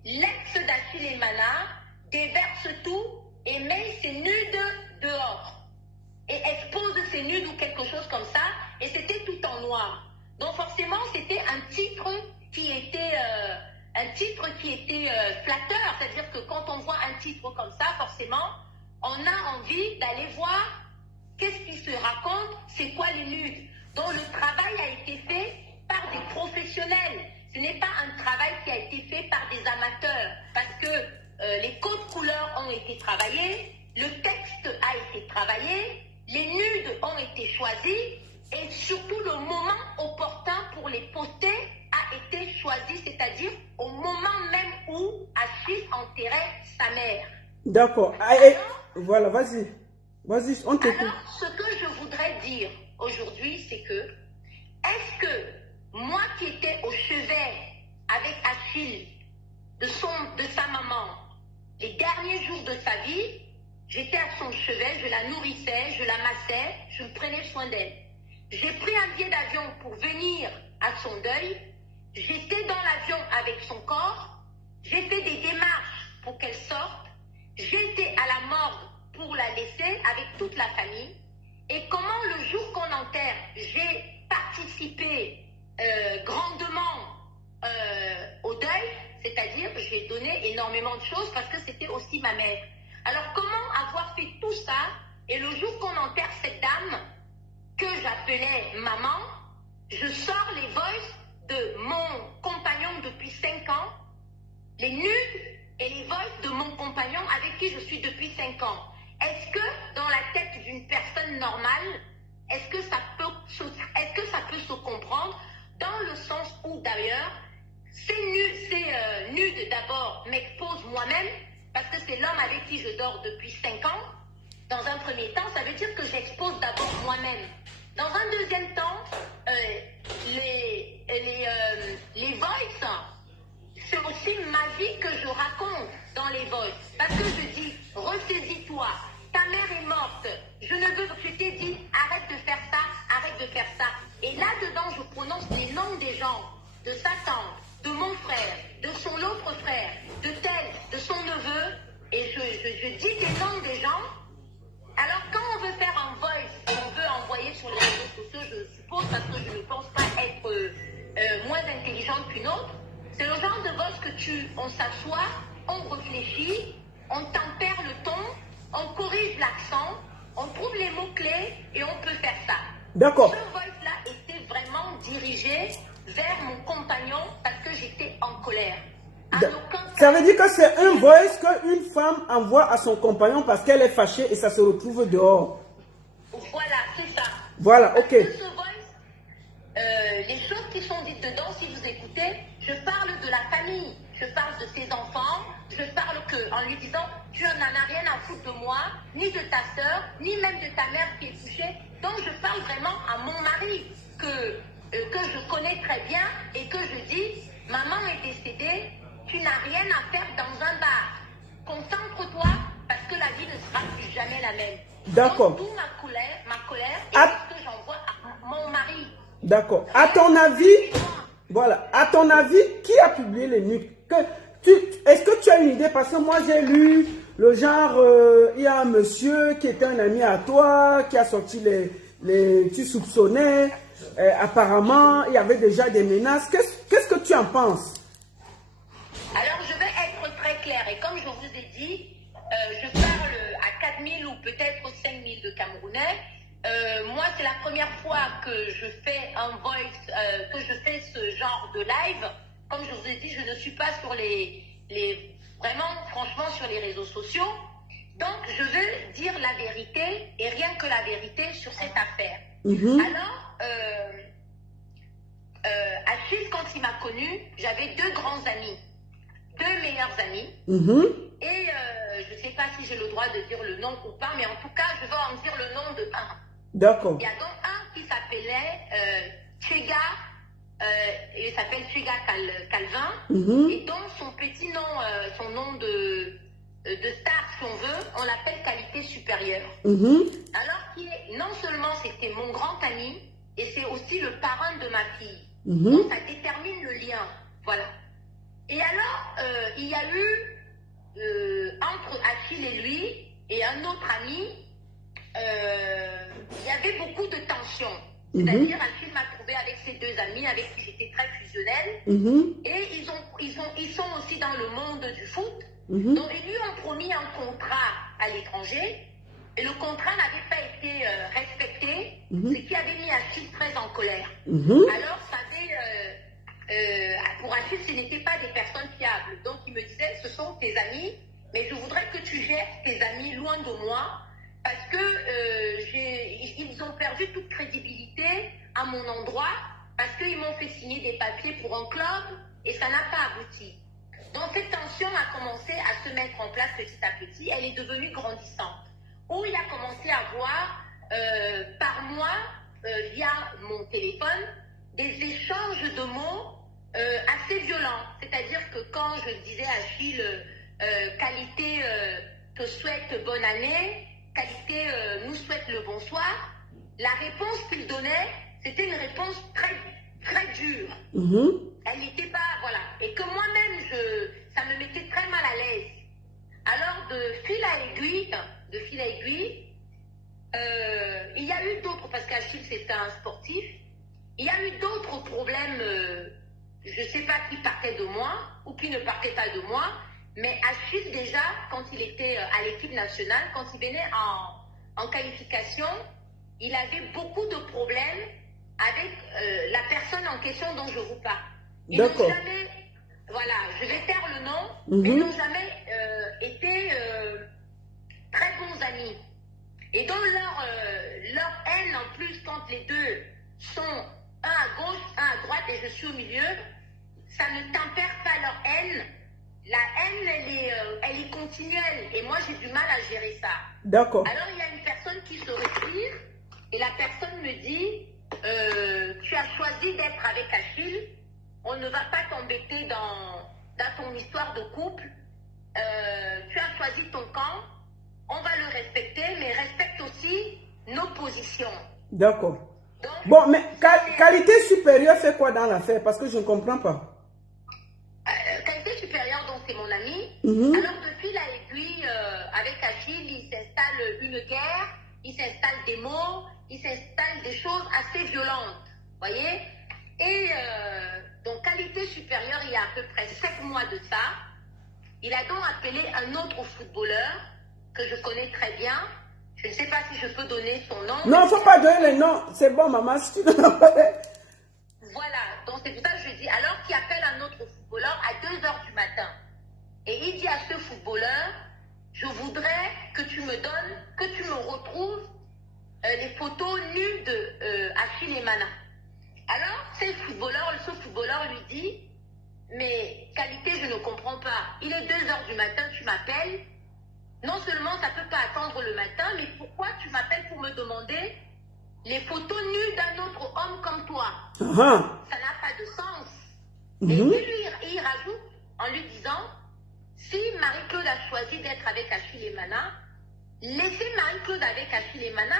L'ex d'Achille Emana déverse tout et met ses nudes dehors. Et expose ses nudes ou quelque chose comme ça. Et c'était tout en noir. Donc forcément, c'était un titre qui était flatteur. C'est-à-dire que quand on voit un titre comme ça, forcément, on a envie d'aller voir qu'est-ce qui se raconte, c'est quoi les nudes. Donc le travail a été fait par des professionnels. Ce n'est pas un travail qui a été fait par des amateurs. Parce que les codes couleurs ont été travaillés, le texte a été travaillé, les nudes ont été choisis et surtout le moment opportun pour les poster a été choisi, c'est-à-dire au moment même où Achille enterrait sa mère. D'accord. Voilà, vas-y. Vas-y, on t'écoute. Alors, ce que je voudrais dire aujourd'hui, c'est que, est-ce que moi qui étais au chevet avec Achille, de sa maman, les derniers jours de sa vie, j'étais à son chevet, je la nourrissais, je la massais, je prenais soin d'elle. J'ai pris un billet d'avion pour venir à son deuil. J'étais dans l'avion avec son corps. J'ai fait des démarches pour qu'elle sorte. J'étais à la morgue pour la laisser avec toute la famille. Et comment le jour qu'on enterre, j'ai participé grandement au deuil, c'est-à-dire j'ai donné énormément de choses parce que c'était aussi ma mère. Alors comment avoir fait tout ça et le jour qu'on enterre cette dame que j'appelais maman, je sors les voices de mon compagnon depuis 5 ans, les nudes et les voices de mon compagnon avec qui je suis depuis 5 ans. Est-ce que dans la tête d'une personne normale, est-ce que ça peut se comprendre dans le sens où d'ailleurs, ces nudes d'abord m'exposent moi-même parce que c'est l'homme avec qui je dors depuis 5 ans. Dans un premier temps, ça veut dire que j'expose d'abord moi-même. Dans un deuxième temps, les voices, c'est aussi ma vie que je raconte dans les voices. Parce que je dis, ressaisis-toi, ta mère est morte, je t'ai dit, arrête de faire ça, arrête de faire ça. Et là-dedans, je prononce les noms des gens, de sa tante, de mon frère, de son autre frère, de tel, de son neveu, et je dis les noms des gens. Alors quand on veut faire un voice, on veut envoyer sur les réseaux sociaux, je suppose, parce que je ne pense pas être moins intelligente qu'une autre, c'est le genre de voice que on s'assoit, on réfléchit, on tempère le ton, on corrige l'accent, on trouve les mots-clés et on peut faire ça. D'accord. Ce voice-là était vraiment dirigé vers mon compagnon parce que j'étais en colère. À aucun Ça cas. veut dire que c'est un voice qu'une femme envoie à son compagnon parce qu'elle est fâchée et ça se retrouve dehors. Voilà, c'est ça. Voilà, ok. Parce que ce voice, les choses qui sont dites dedans, si vous écoutez, je parle de la famille, je parle de ses enfants, je parle en lui disant, tu n'en as rien à foutre de moi, ni de ta soeur, ni même de ta mère qui est touchée. Donc je parle vraiment à mon mari que je connais très bien et que je dis, maman est décédée, tu n'as rien à faire dans un bar. Concentre-toi parce que la vie ne sera plus jamais la même. D'accord. Donc, d'où ma colère et Ah. ce que j'envoie à mon mari. D'accord. À ton avis, voilà. À ton avis, qui a publié les nuques? Est-ce que tu as une idée? Parce que moi, j'ai lu le genre, il y a un monsieur qui était un ami à toi, qui a sorti tu soupçonnais. Apparemment, il y avait déjà des menaces. Qu'est-ce que tu en penses? Alors, je vais être très claire. Et comme je vous ai dit, je parle à 4000 ou peut-être 5000 de Camerounais. Moi, c'est la première fois que je fais un voice, que je fais ce genre de live. Comme je vous ai dit, je ne suis pas sur vraiment, franchement, sur les réseaux sociaux. Donc, je veux dire la vérité et rien que la vérité sur cette affaire. Alors, Achille, quand il m'a connue, j'avais deux grands amis, deux meilleurs amis. Et je ne sais pas si j'ai le droit de dire le nom ou pas, mais en tout cas, je vais en dire le nom de un. D'accord. Il y a donc un qui s'appelait Tchega, il s'appelle Tchega Calvin, et donc son petit nom, son nom de star, si on veut, on l'appelle Qualité Supérieure. Alors, non seulement c'était mon grand ami, et c'est aussi le parrain de ma fille. Donc ça détermine le lien. Voilà. Et alors, il y a eu, entre Achille et lui, et un autre ami, il y avait beaucoup de tensions. C'est-à-dire, Achille m'a trouvé avec ses deux amis, avec qui j'étais très fusionnelle. Et ils sont aussi dans le monde du foot. Donc, ils lui ont promis un contrat à l'étranger. Et le contrat n'avait pas été respecté, ce qui avait mis Achille très en colère. Alors, pour Achille, ce n'étaient pas des personnes fiables. Donc, il me disait, ce sont tes amis, mais je voudrais que tu gères tes amis loin de moi, parce que ils ont perdu toute crédibilité à mon endroit, parce qu'ils m'ont fait signer des papiers pour un club, et ça n'a pas abouti. Donc, cette tension a commencé à se mettre en place petit à petit. Elle est devenue grandissante. Où il a commencé à voir par mois, via mon téléphone, des échanges de mots assez violents. C'est-à-dire que quand je disais à Achille, Qualité te souhaite bonne année, Qualité nous souhaite le bonsoir, la réponse qu'il donnait, c'était une réponse très, très dure. Elle n'était pas, voilà. Et que moi-même, ça me mettait très mal à l'aise. Alors, de fil à aiguille, il y a eu d'autres, parce qu'Achille c'était un sportif, il y a eu d'autres problèmes, je ne sais pas qui partait de moi ou qui ne partait pas de moi, mais Achille déjà, quand il était à l'équipe nationale, quand il venait en qualification, il avait beaucoup de problèmes avec la personne en question dont je vous parle. Ils n'ont jamais, voilà, je vais faire le nom, mais ils n'ont jamais été très bons amis. Et dans leur haine, en plus, quand les deux sont un à gauche, un à droite, et je suis au milieu, ça ne tempère pas leur haine. La haine, elle est continuelle. Et moi, j'ai du mal à gérer ça. D'accord. Alors, il y a une personne qui se retire, et la personne me dit, tu as choisi d'être avec Achille, on ne va pas t'embêter dans ton histoire de couple, tu as choisi ton camp, on va le respecter, mais respecte aussi nos positions. D'accord. Donc, bon, mais Qualité Supérieure fait quoi dans l'affaire? Parce que je ne comprends pas. Qualité Supérieure, donc c'est mon ami. Alors, depuis la aiguille, avec Achille, il s'installe une guerre, il s'installe des mots, il s'installe des choses assez violentes. Voyez? Et donc, Qualité Supérieure, il y a à peu près 7 mois de ça, il a donc appelé un autre footballeur que je connais très bien. Je ne sais pas si je peux donner son nom. Non, il ne faut pas donner le nom. C'est bon, maman, si tu donnes pas. Voilà. Donc, c'est pour ça que je dis, alors qu'il appelle un autre footballeur, footballeur à 2 h du matin. Et il dit à ce footballeur, je voudrais que tu me donnes, que tu me retrouves les photos nues de Achille Emana. Alors, ce footballeur lui dit, mais qualité, je ne comprends pas. Il est 2 h du matin, tu m'appelles. Non seulement ça ne peut pas attendre le matin, mais pourquoi tu m'appelles pour me demander les photos nues d'un autre homme comme toi? Ça n'a pas de sens. Et il rajoute en lui disant, si Marie-Claude a choisi d'être avec Achille Emana, laissez Marie-Claude avec Achille Emana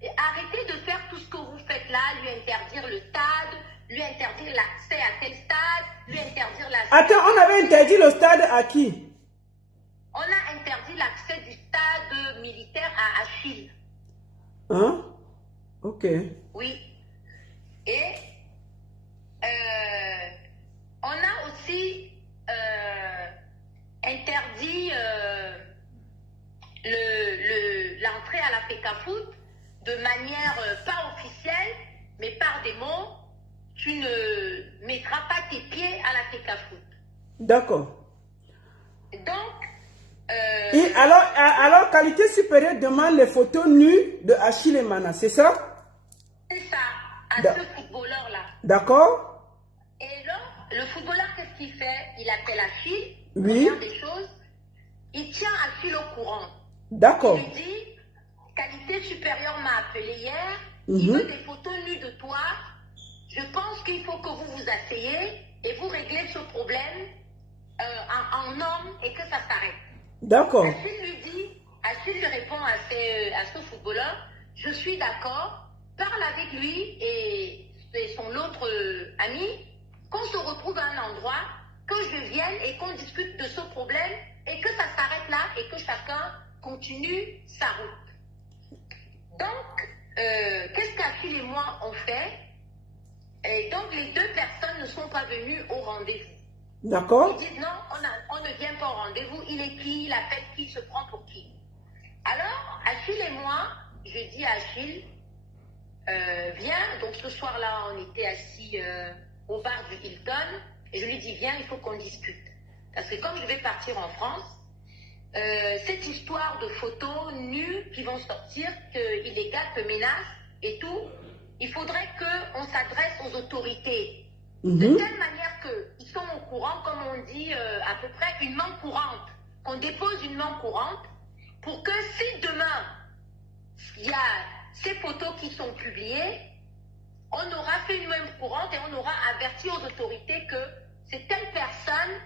et arrêtez de faire tout ce que vous faites là, lui interdire le stade, lui interdire l'accès à tel stade, lui interdire la... Attends, on avait interdit le stade à qui? On a interdit l'accès du stade militaire à Achille. Hein? Ok. Oui. Et on a aussi interdit l'entrée à la FECAFOOT de manière pas officielle, mais par des mots, tu ne mettras pas tes pieds à la FECAFOOT. D'accord. Donc, et alors, qualité supérieure demande les photos nues de Achille Emana, c'est ça? C'est ça, à ce footballeur-là. D'accord. Et là, le footballeur, qu'est-ce qu'il fait? Il appelle Achille, oui. regarde des choses, il tient Achille au courant. D'accord. Il lui dit, qualité supérieure m'a appelé hier, il veut des photos nues de toi, je pense qu'il faut que vous vous asseyez et vous réglez ce problème en homme et que ça s'arrête. D'accord. Achille lui répond à ce footballeur, je suis d'accord, parle avec lui et son autre ami, qu'on se retrouve à un endroit, que je vienne et qu'on discute de ce problème et que ça s'arrête là et que chacun continue sa route. Donc, qu'est-ce qu'Achille et moi on fait? Et donc, les 2 personnes ne sont pas venues au rendez-vous. D'accord. Ils disent non, on ne vient pas au rendez-vous, il est qui, il a fait qui, il se prend pour qui. Alors, Achille et moi, je dis à Achille, viens, donc ce soir-là, on était assis au bar du Hilton, et je lui dis, viens, il faut qu'on discute. Parce que comme je vais partir en France, cette histoire de photos nues qui vont sortir, qu'il les gars te menacent et tout, il faudrait qu'on s'adresse aux autorités. De telle manière qu'ils sont au courant, comme on dit à peu près, une main courante. Qu'on dépose une main courante pour que si demain, il y a ces photos qui sont publiées, on aura fait une main courante et on aura averti aux autorités que c'est telle personne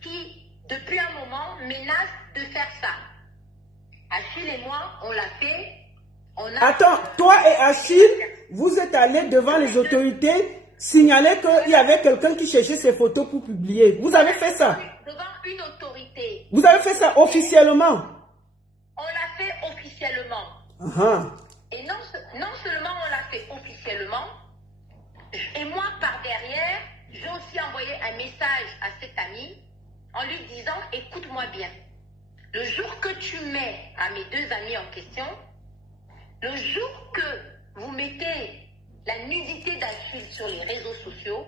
qui, depuis un moment, menace de faire ça. Achille et moi, on l'a fait. Attends, toi et Achille, vous êtes allés devant les autorités signaler qu'il y avait quelqu'un qui cherchait ces photos pour publier. Vous avez fait ça? Devant une autorité. Vous avez fait ça officiellement? On l'a fait officiellement. Et non seulement on l'a fait officiellement, et moi par derrière, j'ai aussi envoyé un message à cet ami en lui disant, écoute-moi bien, le jour que tu mets à mes 2 amis en question, le jour que vous mettez la nudité d'Achille sur les réseaux sociaux,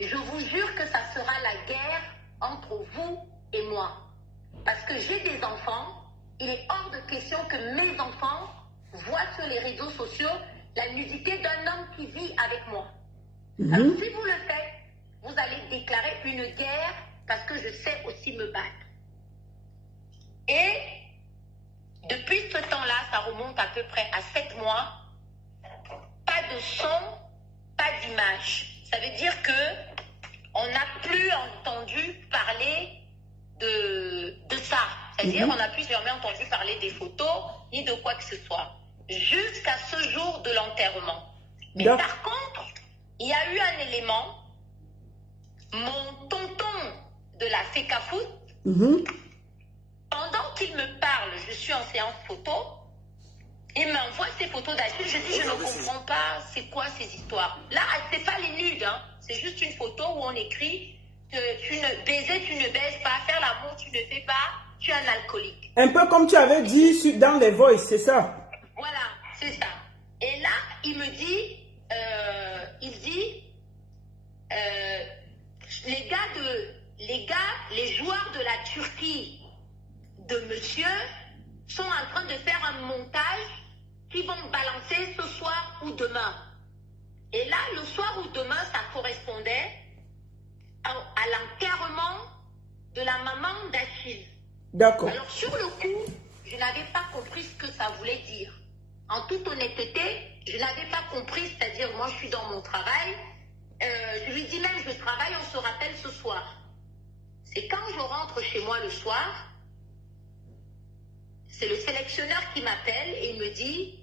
je vous jure que ça sera la guerre entre vous et moi. Parce que j'ai des enfants, il est hors de question que mes enfants voient sur les réseaux sociaux la nudité d'un homme qui vit avec moi. Alors si vous le faites, vous allez déclarer une guerre parce que je sais aussi me battre. Et depuis ce temps-là, ça remonte à peu près à 7 mois, pas de son, pas d'image. Ça veut dire que on n'a plus entendu parler de ça. C'est-à-dire qu'on n'a plus jamais entendu parler des photos ni de quoi que ce soit. Jusqu'à ce jour de l'enterrement. Mais par contre, il y a eu un élément. Mon tonton de la FECAFOOT, pendant qu'il me parle, je suis en séance photo, il m'envoie ces photos d'Achille. Je dis, je ne comprends pas, c'est quoi ces histoires? Là, c'est pas les nudes, hein. C'est juste une photo où on écrit tu ne baises, tu ne baises pas, faire l'amour, tu ne fais pas, tu es un alcoolique. Un peu comme tu avais dit dans les voices, c'est ça? Voilà, c'est ça. Et là, il me dit, les joueurs de la Turquie de monsieur sont en train de faire un montage qu'ils vont balancer ce soir ou demain. Et là, le soir ou demain, ça correspondait à l'enterrement de la maman d'Achille. D'accord. Alors, sur le coup, je n'avais pas compris ce que ça voulait dire. En toute honnêteté, je n'avais pas compris, c'est-à-dire, moi, je suis dans mon travail. Je lui dis même, je travaille, on se rappelle ce soir. C'est quand je rentre chez moi le soir, c'est le sélectionneur qui m'appelle et il me dit,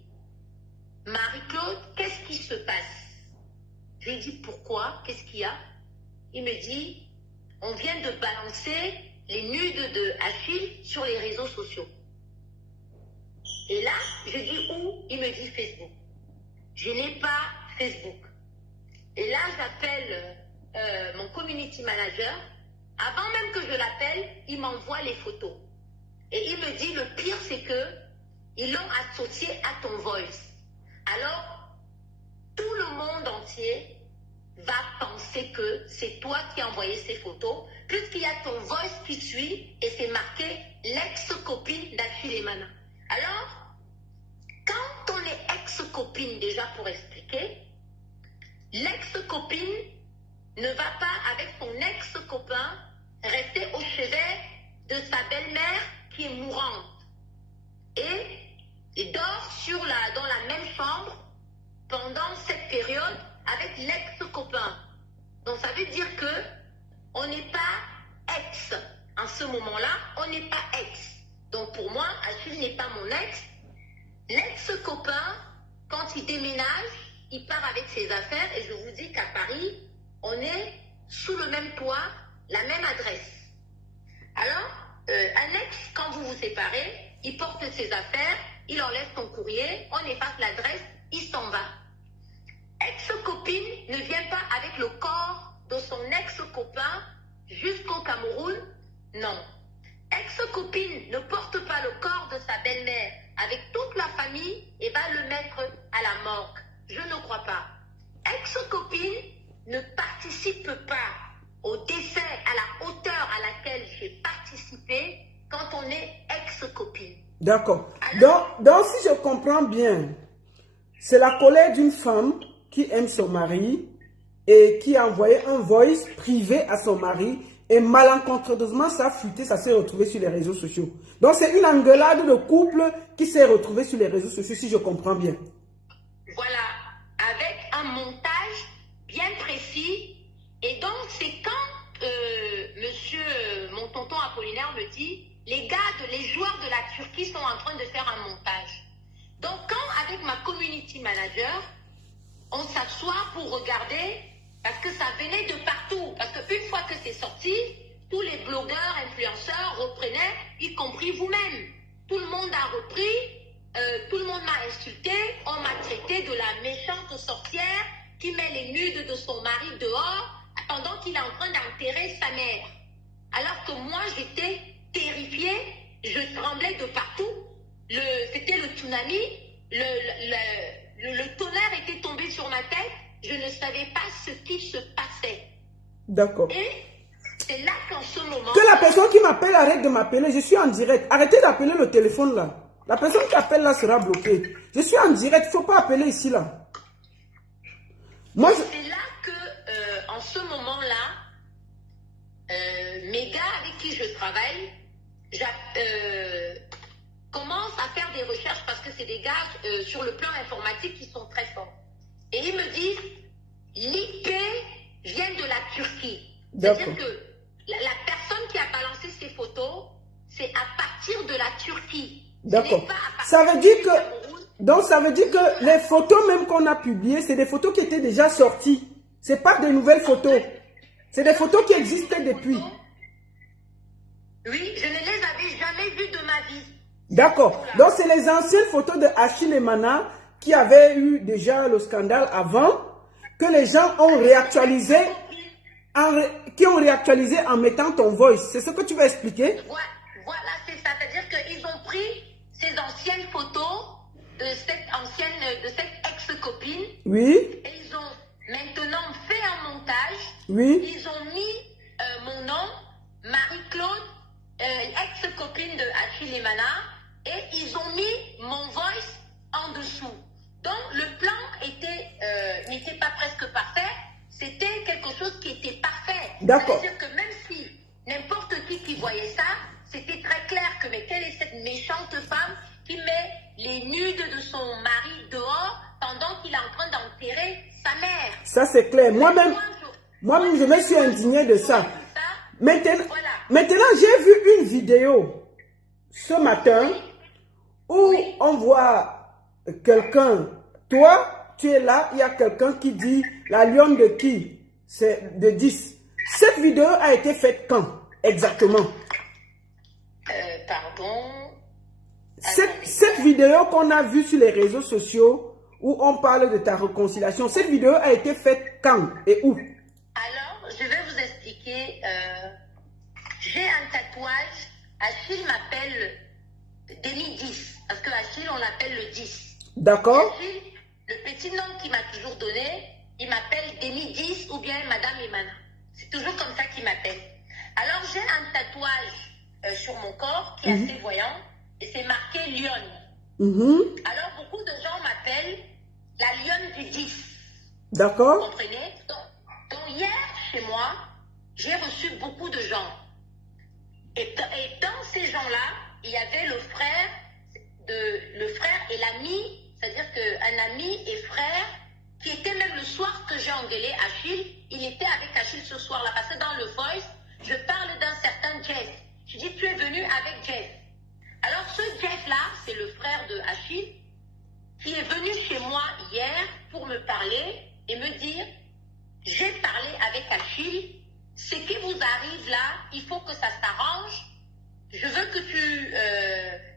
Marie-Claude, qu'est-ce qui se passe? Je lui dis, pourquoi? Qu'est-ce qu'il y a? Il me dit, on vient de balancer les nudes de Achille sur les réseaux sociaux. Et là, je dis où? Il me dit Facebook. Je n'ai pas Facebook. Et là, j'appelle mon community manager. Avant même que je l'appelle, il m'envoie les photos. Et il me dit, le pire, c'est que ils l'ont associé à ton voice. Alors, tout le monde entier va penser que c'est toi qui as envoyé ces photos, puisqu'il y a ton voice qui suit et c'est marqué l'ex-copine d'Achille Emana. Alors, quand on est ex-copine, déjà pour expliquer, l'ex-copine ne va pas avec son ex-copain rester au chevet de sa belle-mère qui est mourante. Et il dort dans la même chambre pendant cette période avec l'ex-copain. Donc ça veut dire que on n'est pas ex. En ce moment-là, on n'est pas ex. Donc pour moi, Achille n'est pas mon ex. L'ex-copain, quand il déménage, il part avec ses affaires et je vous dis qu'à Paris, on est sous le même toit, la même adresse. Alors, un ex, quand vous vous séparez, il porte ses affaires, il enlève son courrier, on efface l'adresse, il s'en va. Ex-copine ne vient pas avec le corps de son ex-copain jusqu'au Cameroun, non. Ex-copine ne porte pas le corps de sa belle-mère avec toute la famille et va le mettre à la morgue. Je ne crois pas. Ex-copine ne participe pas au décès à la hauteur à laquelle j'ai participé quand on est ex-copine. D'accord. Donc, si je comprends bien, c'est la colère d'une femme qui aime son mari et qui a envoyé un voice privé à son mari et malencontreusement ça a fuité, ça s'est retrouvé sur les réseaux sociaux. Donc, c'est une engueulade de couple qui s'est retrouvée sur les réseaux sociaux, si je comprends bien. Voilà, avec un montage bien précis. Et donc, c'est quand mon tonton Apollinaire me dit, les joueurs de la Turquie sont en train de faire un montage. Donc, quand avec ma community manager, on s'assoit pour regarder, parce que ça venait de partout. Parce qu'une fois que c'est sorti, tous les blogueurs, influenceurs reprenaient, y compris vous-même. Tout le monde a repris, tout le monde m'a insulté, on m'a traité de la méchante sorcière qui met les nudes de son mari dehors pendant qu'il est en train d'enterrer sa mère. Alors que moi, j'étais terrifiée, je tremblais de partout. C'était le tsunami, le tonnerre était tombé sur ma tête, je ne savais pas ce qui se passait. D'accord. Et c'est là qu'en ce moment... Que la personne qui m'appelle arrête de m'appeler, je suis en direct. Arrêtez d'appeler le téléphone là. La personne qui appelle là sera bloquée. Je suis en direct, il ne faut pas appeler ici là. Moi, c'est là que, en ce moment-là, mes gars avec qui je travaille commencent à faire des recherches parce que c'est des gars sur le plan informatique qui sont très forts. Et ils me disent, l'IP vient de la Turquie. C'est-à-dire que la personne qui a balancé ces photos, c'est à partir de la Turquie. d'accord. Ça veut dire que... Donc, ça veut dire que les photos même qu'on a publiées, c'est des photos qui étaient déjà sorties. Ce n'est pas des nouvelles photos. C'est des photos qui existaient depuis. Oui, je ne les avais jamais vues de ma vie. D'accord. Donc, c'est les anciennes photos de Achille Emana qui avaient eu déjà le scandale avant, que les gens ont réactualisé, qui ont réactualisé en mettant ton voice. C'est ce que tu vas expliquer? Voilà, c'est ça. C'est-à-dire qu'ils ont pris ces anciennes photos de cette ex-copine. Oui. Et ils ont maintenant fait un montage. Oui. Ils ont mis Mana et ils ont mis mon voice en dessous. Donc le plan n'était pas presque parfait, c'était quelque chose qui était parfait. D'accord. C'est-à-dire que même si n'importe qui voyait ça, c'était très clair que mais quelle est cette méchante femme qui met les nudes de son mari dehors pendant qu'il est en train d'enterrer sa mère. Ça c'est clair. Moi-même, je me suis indignée de ça. Maintenant, j'ai vu une vidéo ce matin où on voit quelqu'un, toi, tu es là, il y a quelqu'un qui dit la lionne de qui? C'est de 10. Cette vidéo a été faite quand exactement? Pardon. Cette vidéo qu'on a vue sur les réseaux sociaux où on parle de ta réconciliation, cette vidéo a été faite quand et où? Alors, je vais vous expliquer. J'ai un tatouage. Achille m'appelle Demi 10. Parce que Achille, on l'appelle le 10. D'accord. Achille, le petit nom qu'il m'a toujours donné, il m'appelle Demi 10 ou bien Madame Emana. C'est toujours comme ça qu'il m'appelle. Alors, j'ai un tatouage sur mon corps qui est assez voyant. Et c'est marqué Lionne. Alors, beaucoup de gens m'appellent la Lionne du 10. D'accord. Vous comprenez? Donc, hier, chez moi, j'ai reçu beaucoup de gens. Et dans ces gens-là, il y avait le frère et l'ami, c'est-à-dire qu'un ami et frère, qui était même le soir que j'ai engueulé Achille, il était avec Achille ce soir-là. Parce que dans le voice, je parle d'un certain Jeff. Je dis, tu es venu avec Jeff. Alors ce Jeff-là, c'est le frère de Achille, qui est venu chez moi hier pour me parler et me dire, j'ai parlé avec Achille, ce qui vous arrive là, il faut que ça s'arrange. Je veux que tu...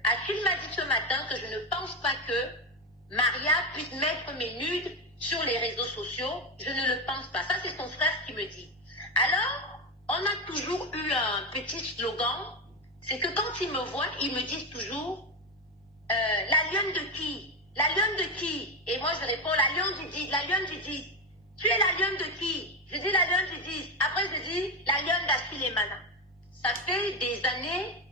Achille m'a dit ce matin que je ne pense pas que Maria puisse mettre mes nudes sur les réseaux sociaux. Je ne le pense pas. Ça, c'est son frère qui me dit. Alors, on a toujours eu un petit slogan. C'est que quand ils me voient, ils me disent toujours la lionne de qui? La lionne de qui? Et moi, je réponds la lionne du 10. La lionne du 10. Tu es la lionne de qui? Je dis la lionne du 10. Après, je dis la lionne d'Achille Emana. Ça fait des années,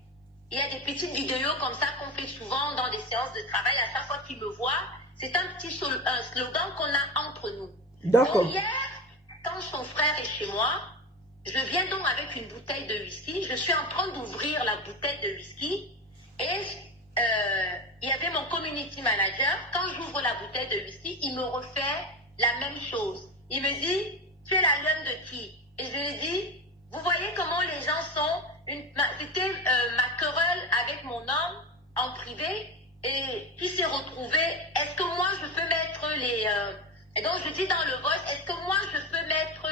il y a des petites vidéos comme ça qu'on fait souvent dans des séances de travail. À chaque fois qu'ils me voient, c'est un petit slogan qu'on a entre nous. D'accord. Donc hier, quand son frère est chez moi, je viens donc avec une bouteille de whisky. Je suis en train d'ouvrir la bouteille de whisky et il y avait mon community manager. Quand j'ouvre la bouteille de whisky, il me refait la même chose. Il me dit, tu es la lionne de qui? Et je lui dis, vous voyez comment les gens sont. C'était ma querelle avec mon homme en privé et qui s'est retrouvé. Est-ce que moi je peux mettre les... et donc je dis dans le voice, est-ce que moi je peux mettre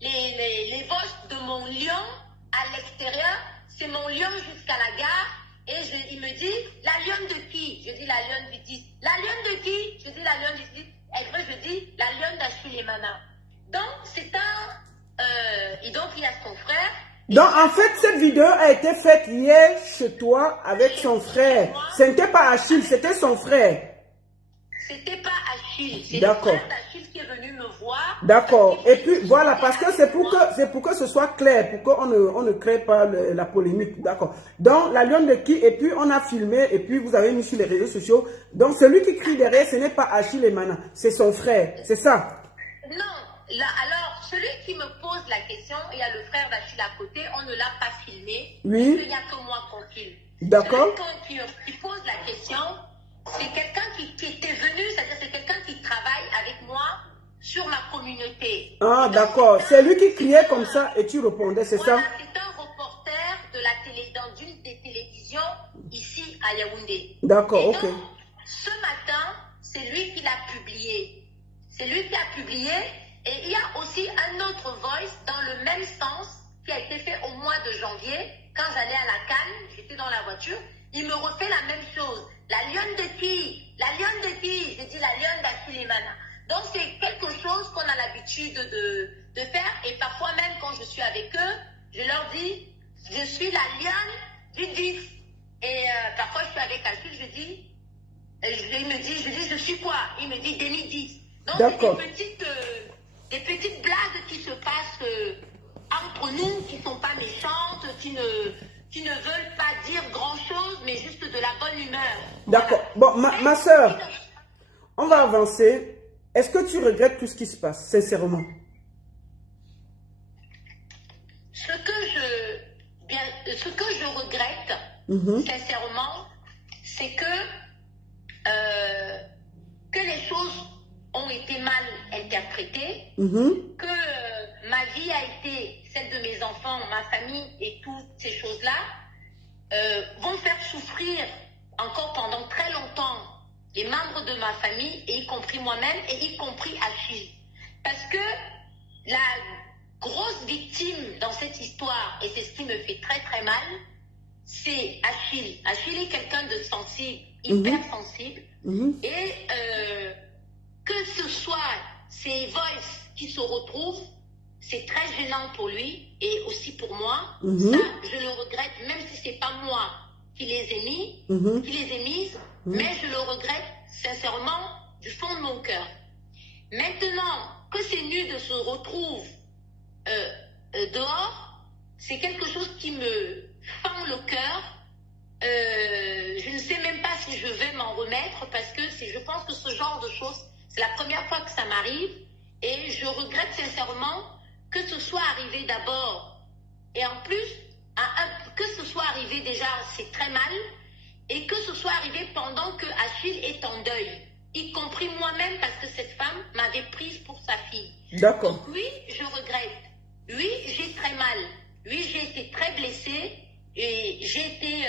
les voices de mon lion à l'extérieur? C'est mon lion jusqu'à la gare. Et il me dit, la lionne de qui? Je dis la lionne du 10. La lionne de qui? Je dis la lionne du 10. Et après je dis la lionne d'Achille Emana. Donc c'est et donc il y a son frère. Donc en fait cette vidéo a été faite hier chez toi avec son frère. Ce n'était pas Achille, c'était son frère. C'était pas Achille, c'est le D'accord. frère d'Achille qui est venu me voir. D'accord. Et puis voilà, parce que c'est pour que ce soit clair, pour qu'on ne crée pas la polémique. D'accord. Donc la lionne de qui? Et puis on a filmé et puis vous avez mis sur les réseaux sociaux. Donc celui qui crie derrière, ce n'est pas Achille Emana, c'est son frère. C'est ça? Non. Là, alors, celui qui me pose la question, il y a le frère d'Achille à côté, on ne l'a pas filmé. Oui. Il n'y a que moi qu'on filme. D'accord. Celui qui pose la question, c'est quelqu'un qui était venu, c'est-à-dire c'est quelqu'un qui travaille avec moi sur ma communauté. Ah, d'accord. C'est lui qui criait comme ça et tu répondais, c'est voilà, ça? c'est un reporter de la dans une des télévisions ici à Yaoundé. D'accord, Et ok. donc, ce matin, c'est lui qui l'a publié. C'est lui qui a publié. Et il y a aussi un autre voice dans le même sens qui a été fait au mois de janvier. Quand j'allais à la Cannes, j'étais dans la voiture, il me refait la même chose. La lionne de qui? La lionne de qui? J'ai dit la lionne d'Achille Emana. Donc c'est quelque chose qu'on a l'habitude de faire. Et parfois même quand je suis avec eux, je leur dis, je suis la lionne du 10. Et parfois je suis avec Achille, je dis, je suis quoi? Il me dit Demi 10. Donc c'est des petites blagues qui se passent entre nous, qui ne sont pas méchantes, qui ne veulent pas dire grand-chose. bonne humeur. D'accord. Bon, ma soeur, on va avancer. Est-ce que tu regrettes tout ce qui se passe, sincèrement? Ce que je regrette, sincèrement, c'est que les choses ont été mal interprétées, que ma vie a été celle de mes enfants, ma famille et toutes ces choses-là vont faire souffrir encore pendant très longtemps les membres de ma famille, et y compris moi-même, et y compris Achille. Parce que la grosse victime dans cette histoire, et c'est ce qui me fait très très mal, c'est Achille. Achille est quelqu'un de sensible, hyper sensible, et que ce soit ces voices qui se retrouvent, c'est très gênant pour lui et aussi pour moi. Ça, je le regrette, même si c'est pas moi qui les ai mis, qui les ai mises, mais je le regrette sincèrement du fond de mon cœur. Maintenant que ces nudes se retrouvent dehors, c'est quelque chose qui me fend le cœur. Je ne sais même pas si je vais m'en remettre, parce que je pense que ce genre de choses, c'est la première fois que ça m'arrive, et je regrette sincèrement que ce soit arrivé d'abord, et en plus, que ce soit arrivé déjà, c'est très mal, et que ce soit arrivé pendant que Achille est en deuil, y compris moi-même, parce que cette femme m'avait prise pour sa fille. D'accord. Donc oui, je regrette. Oui, j'ai très mal. Oui, j'ai été très blessée, et j'ai été...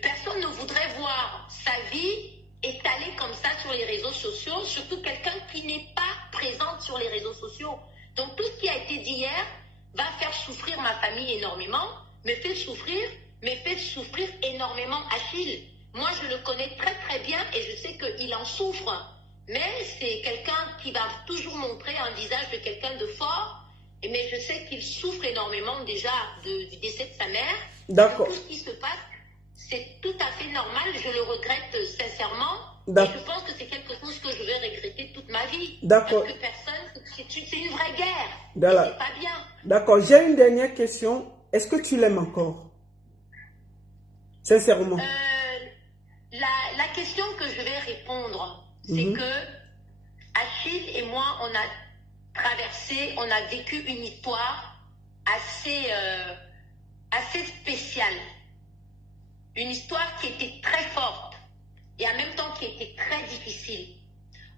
personne ne voudrait voir sa vie étalée comme ça sur les réseaux sociaux, surtout quelqu'un qui n'est pas présente sur les réseaux sociaux. Donc tout ce qui a été dit hier va faire souffrir ma famille énormément, me fait souffrir énormément Achille. Moi, je le connais très très bien et je sais qu'il en souffre. Mais c'est quelqu'un qui va toujours montrer un visage de quelqu'un de fort. Mais je sais qu'il souffre énormément déjà du décès de sa mère. D'accord. Tout ce qui se passe, c'est tout à fait normal. Je le regrette sincèrement. Et je pense que c'est quelque chose que je vais regretter toute ma vie. D'accord. Parce que personne, c'est une vraie guerre. Voilà. C'est pas bien. D'accord. J'ai une dernière question. Est-ce que tu l'aimes encore? Sincèrement. La question que je vais répondre, c'est que Achille et moi, on a vécu une histoire assez spéciale. Une histoire qui était très forte et en même temps qui était très difficile.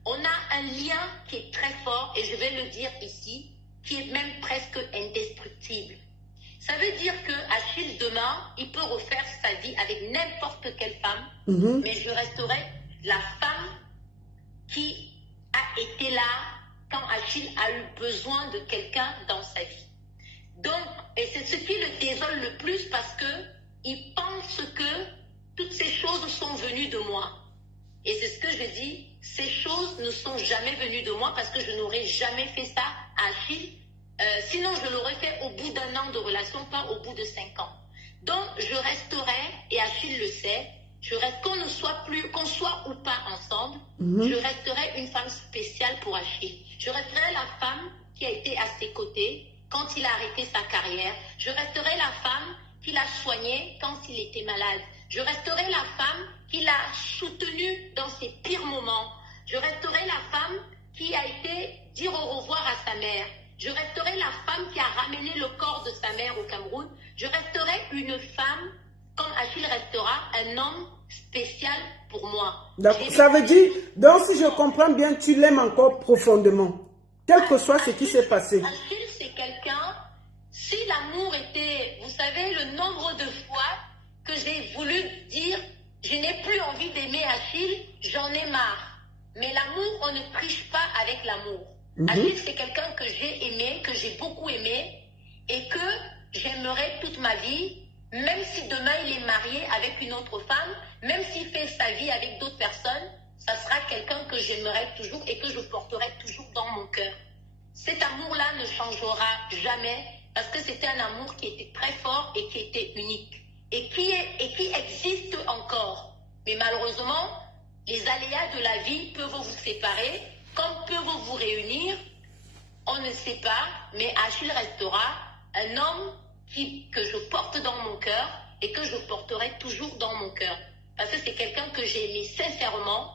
On a un lien qui est très fort, et je vais le dire ici, qui est même presque indestructible. Ça veut dire que Achille, demain, il peut refaire sa vie avec n'importe quelle femme, mais je resterai la femme qui a été là quand Achille a eu besoin de quelqu'un dans sa vie. Donc, et c'est ce qui le désole le plus, parce que il pense que toutes ces choses sont venues de moi. Et c'est ce que je dis, ces choses ne sont jamais venues de moi, parce que je n'aurais jamais fait ça à Achille. Sinon, je l'aurais fait au bout d'1 an de relation, pas au bout de 5 ans. Donc, je resterai, et Achille le sait, qu'on soit ou pas ensemble, je resterai une femme spéciale pour Achille. Je resterai la femme qui a été à ses côtés quand il a arrêté sa carrière. Je resterai la femme qu'il a soigné quand il était malade. Je resterai la femme qu'il a soutenue dans ses pires moments. Je resterai la femme qui a été dire au revoir à sa mère. Je resterai la femme qui a ramené le corps de sa mère au Cameroun. Je resterai une femme, comme Achille restera, un homme spécial pour moi. D'accord. Ça veut dire, donc si je comprends bien, tu l'aimes encore profondément, quel que soit ce qui s'est passé. Achille, c'est quelqu'un, si l'amour était, vous savez, le nombre de fois que j'ai voulu dire, je n'ai plus envie d'aimer Achille, j'en ai marre. Mais l'amour, on ne triche pas avec l'amour. Achille, c'est quelqu'un que j'ai aimé, que j'ai beaucoup aimé, et que j'aimerais toute ma vie, même si demain il est marié avec une autre femme, même s'il fait sa vie avec d'autres personnes, ça sera quelqu'un que j'aimerais toujours et que je porterai toujours dans mon cœur. Cet amour-là ne changera jamais, parce que c'était un amour qui était très fort et qui était unique, et qui existe encore. Mais malheureusement, les aléas de la vie peuvent vous séparer, comme peuvent vous réunir, on ne sait pas, mais Achille restera un homme que je porte dans mon cœur et que je porterai toujours dans mon cœur. parce que c'est quelqu'un que j'ai aimé sincèrement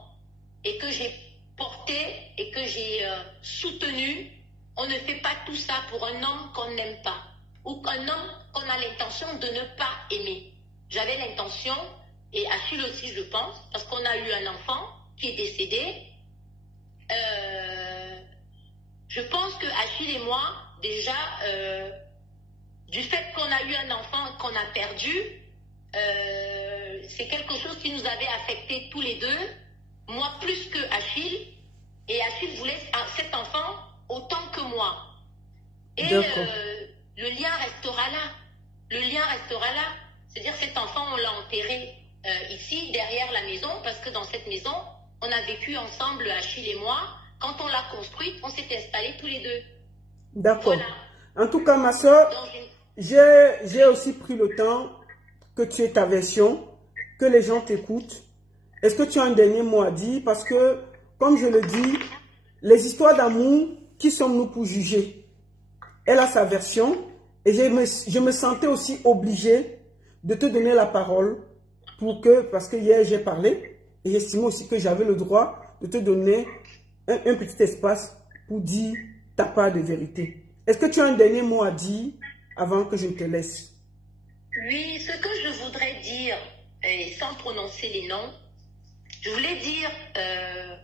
et que j'ai porté et que j'ai soutenu. On ne fait pas tout ça pour un homme qu'on n'aime pas ou un homme qu'on a l'intention de ne pas aimer. J'avais l'intention, et Achille aussi je pense, parce qu'on a eu un enfant qui est décédé. Je pense que Achille et moi, déjà, du fait qu'on a eu un enfant qu'on a perdu, c'est quelque chose qui nous avait affectés tous les deux, moi plus que Achille, et Achille voulait cet enfant autant que moi. Et le lien restera là. Le lien restera là. C'est-à-dire cet enfant, on l'a enterré ici, derrière la maison, parce que dans cette maison, on a vécu ensemble, Achille et moi. Quand on l'a construite, on s'est installés tous les deux. D'accord. Voilà. En tout cas, ma soeur, j'ai aussi pris le temps que tu aies ta version, que les gens t'écoutent. Est-ce que tu as un dernier mot à dire? Parce que, comme je le dis, les histoires d'amour, qui sommes-nous pour juger? Elle a sa version et je me sentais aussi obligée de te donner la parole parce que hier j'ai parlé et j'estimais aussi que j'avais le droit de te donner un petit espace pour dire ta part de vérité. Est-ce que tu as un dernier mot à dire avant que je ne te laisse? Oui, ce que je voudrais dire, et sans prononcer les noms, je voulais dire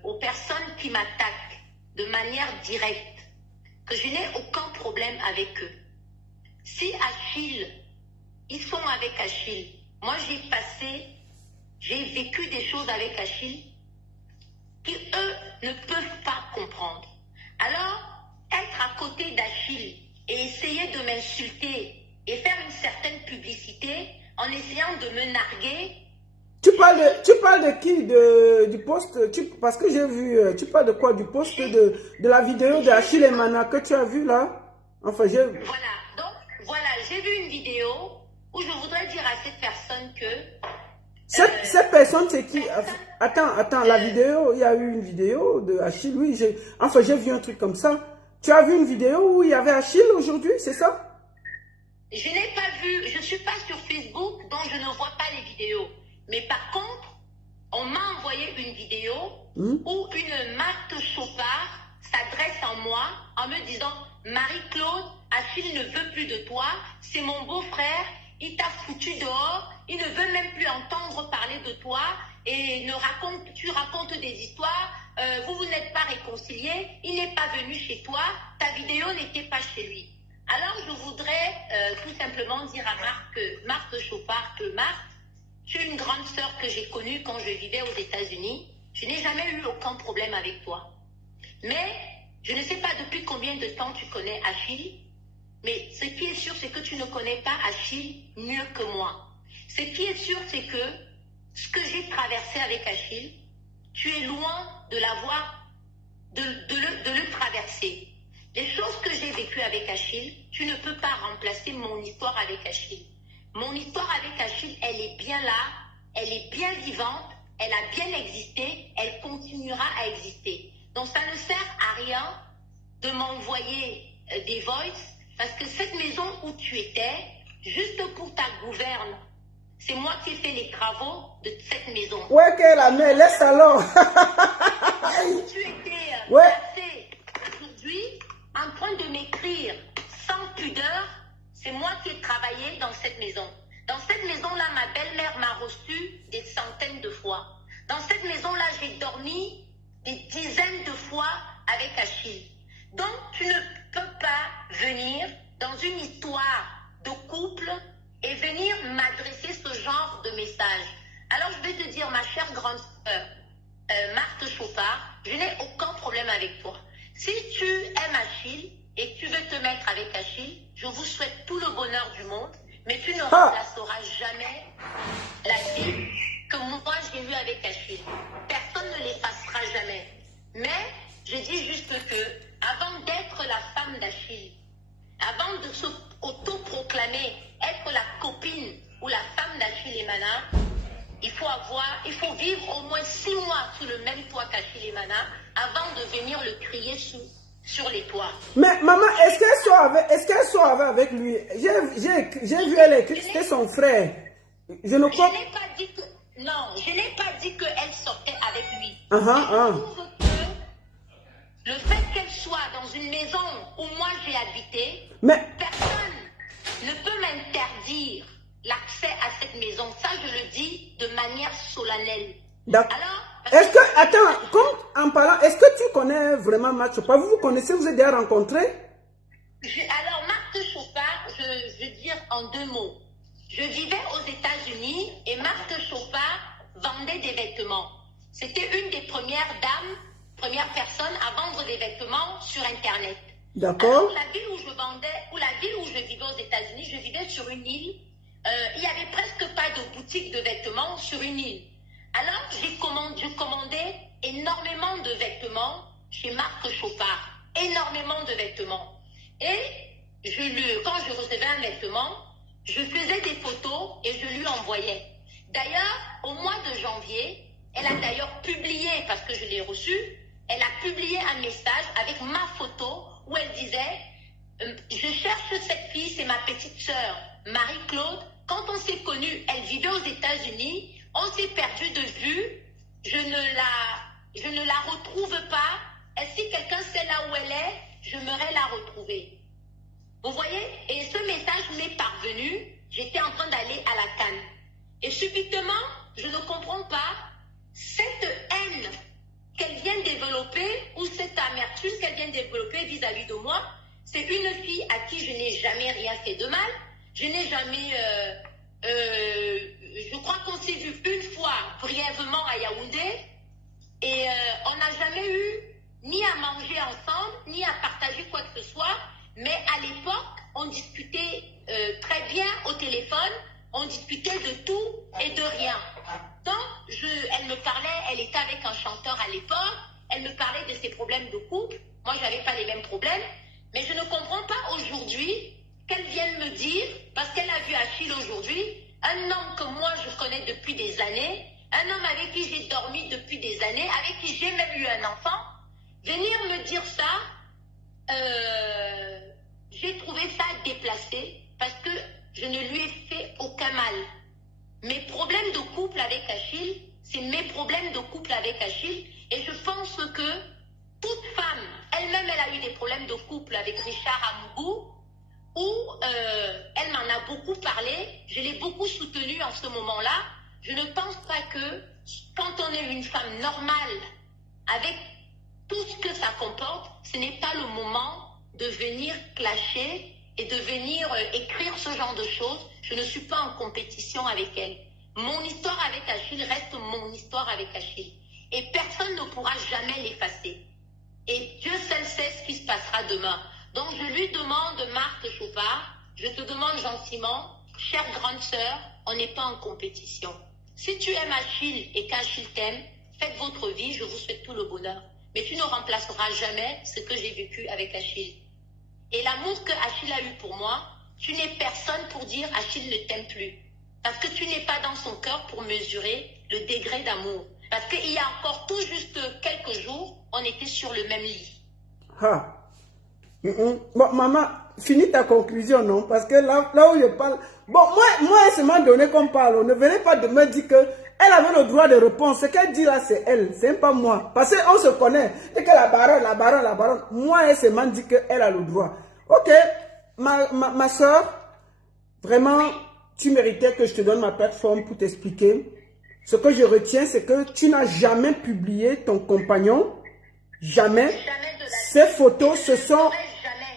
aux personnes qui m'attaquent de manière directe que je n'ai aucun problème avec eux. Si Achille, ils sont avec Achille, moi j'ai vécu des choses avec Achille qui eux ne peuvent pas comprendre. Alors, être à côté d'Achille et essayer de m'insulter et faire une certaine publicité en essayant de me narguer. Tu parles de qui? Du post? Parce que j'ai vu, tu parles de quoi? Du post de la vidéo d'Achille et Mana que tu as vu là? Enfin, j'ai... Voilà, donc, voilà, j'ai vu une vidéo où je voudrais dire à cette personne que... Cette personne, c'est qui? Attends, la vidéo, il y a eu une vidéo de Achille, oui, j'ai vu un truc comme ça. Tu as vu une vidéo où il y avait Achille aujourd'hui, c'est ça? Je n'ai pas vu, je ne suis pas sur Facebook, donc je ne vois pas les vidéos. Mais par contre, on m'a envoyé une vidéo où une Marthe Chopard s'adresse à moi en me disant « Marie-Claude, Achille ne veut plus de toi, c'est mon beau-frère, il t'a foutu dehors, il ne veut même plus entendre parler de toi et tu racontes des histoires, vous n'êtes pas réconciliés, il n'est pas venu chez toi, ta vidéo n'était pas chez lui. » Alors je voudrais tout simplement dire à Marthe Chopard que Marthe, tu es une grande sœur que j'ai connue quand je vivais aux États-Unis. Je n'ai jamais eu aucun problème avec toi. Mais je ne sais pas depuis combien de temps tu connais Achille, mais ce qui est sûr, c'est que tu ne connais pas Achille mieux que moi. Ce qui est sûr, c'est que ce que j'ai traversé avec Achille, tu es loin de l'avoir, de le traverser. Les choses que j'ai vécues avec Achille, tu ne peux pas remplacer mon histoire avec Achille. Mon histoire avec Achille, elle est bien là, elle est bien vivante, elle a bien existé, elle continuera à exister. Donc ça ne sert à rien de m'envoyer des voices, parce que cette maison où tu étais, juste pour ta gouverne, c'est moi qui ai fait les travaux de cette maison. Ouais, qu'elle a mis, laisse alors. Tu étais placé aujourd'hui en train de m'écrire sans pudeur. C'est moi qui ai travaillé dans cette maison. Dans cette maison-là, ma belle-mère m'a reçu des centaines de fois. Dans cette maison-là, j'ai dormi des dizaines de fois avec Achille. Donc, tu ne peux pas venir dans une histoire de couple et venir m'adresser ce genre de message. Alors, je vais te dire, ma chère grande sœur, Marthe Chopard, je n'ai aucun problème avec toi. Si tu aimes Achille, et tu veux te mettre avec Achille, je vous souhaite tout le bonheur du monde, mais tu ne remplaceras jamais la vie que moi j'ai eue avec Achille. Personne ne l'effacera jamais. Mais je dis juste que, avant d'être la femme d'Achille, avant de se auto-proclamer être la copine ou la femme d'Achille et Mana, il faut vivre au moins 6 mois sous le même toit qu'Achille et Mana avant de venir le crier sur les toits. Mais maman, est-ce qu'elle soit avec lui? J'ai vu elle écrire, c'était son frère. Je ne crois... Je n'ai pas dit que... Non, je n'ai pas dit qu'elle sortait avec lui. Ah, Je ah. trouve que le fait qu'elle soit dans une maison où moi j'ai habité, Mais, personne ne peut m'interdire l'accès à cette maison. Ça, je le dis de manière solennelle. d'accord. Alors, Est-ce que, attends, comme en parlant, est-ce que tu connais vraiment Marc Chopard? Vous vous connaissez, vous êtes déjà rencontrés? alors, Marthe Chopard, je veux dire en 2 mots. Je vivais aux États-Unis et Marthe Chopard vendait des vêtements. C'était une des premières dames, première personne à vendre des vêtements sur Internet. D'accord. Alors, la ville où je vendais, ou la ville où je vivais aux États-Unis, je vivais sur une île. Il n'y avait presque pas de boutique de vêtements sur une île. Alors, je commandais énormément de vêtements chez Marthe Chopard. Énormément de vêtements. Et quand je recevais un vêtement, je faisais des photos et je lui envoyais. D'ailleurs, au mois de janvier, elle a d'ailleurs publié, parce que je l'ai reçu, elle a publié un message avec ma photo où elle disait « Je cherche cette fille, c'est ma petite sœur, Marie-Claude. Quand on s'est connus, elle vivait aux États-Unis, on s'est perdu de vue, je ne la retrouve pas. Et si quelqu'un sait là où elle est, j'aimerais la retrouver. » Vous voyez? Et ce message m'est parvenu, j'étais en train d'aller à la Cannes. Et subitement, je ne comprends pas cette haine qu'elle vient développer ou cette amertume qu'elle vient développer vis-à-vis de moi. C'est une fille à qui je n'ai jamais rien fait de mal. Je n'ai jamais... je crois qu'on s'est vu une fois brièvement à Yaoundé et on n'a jamais eu ni à manger ensemble, ni à partager quoi que ce soit. Mais à l'époque, on discutait très bien au téléphone, on discutait de tout et de rien. Donc, elle me parlait, elle était avec un chanteur à l'époque, elle me parlait de ses problèmes de couple. Moi, je n'avais pas les mêmes problèmes. Mais je ne comprends pas aujourd'hui qu'elle vienne me dire, parce qu'elle a vu Achille aujourd'hui, un homme que moi je connais depuis des années, un homme avec qui j'ai dormi depuis des années, avec qui j'ai même eu un enfant, venir me dire ça, j'ai trouvé ça déplacé parce que je ne lui ai fait aucun mal. Mes problèmes de couple avec Achille, c'est mes problèmes de couple avec Achille, et je pense que toute femme, elle-même, elle a eu des problèmes de couple avec Richard Amougou, où elle m'en a beaucoup parlé, je l'ai beaucoup soutenue en ce moment-là. Je ne pense pas que quand on est une femme normale, avec tout ce que ça comporte, ce n'est pas le moment de venir clasher et de venir écrire ce genre de choses. Je ne suis pas en compétition avec elle. Mon histoire avec Achille reste mon histoire avec Achille. Et personne ne pourra jamais l'effacer. Et Dieu seul sait ce qui se passera demain. Donc je lui demande, Marthe Chopard, je te demande gentiment, chère grande sœur, on n'est pas en compétition. Si tu aimes Achille et qu'Achille t'aime, faites votre vie, je vous souhaite tout le bonheur. Mais tu ne remplaceras jamais ce que j'ai vécu avec Achille. Et l'amour que Achille a eu pour moi, tu n'es personne pour dire Achille ne t'aime plus. Parce que tu n'es pas dans son cœur pour mesurer le degré d'amour. Parce qu'il y a encore tout juste quelques jours, on était sur le même lit. Ah. Bon, maman, finis ta conclusion, non? Parce que là où je parle... Bon, moi, elle m'a donné qu'on parle. Ne venez pas de me dire qu'elle avait le droit de répondre. Ce qu'elle dit là, c'est elle. C'est pas moi. Parce qu'on se connaît. Et que la baronne. Moi, elle m'a dit qu'elle a le droit. Ok. Ma soeur, vraiment, tu méritais que je te donne ma plateforme pour t'expliquer. Ce que je retiens, c'est que tu n'as jamais publié ton compagnon. Jamais. Ces photos se sont...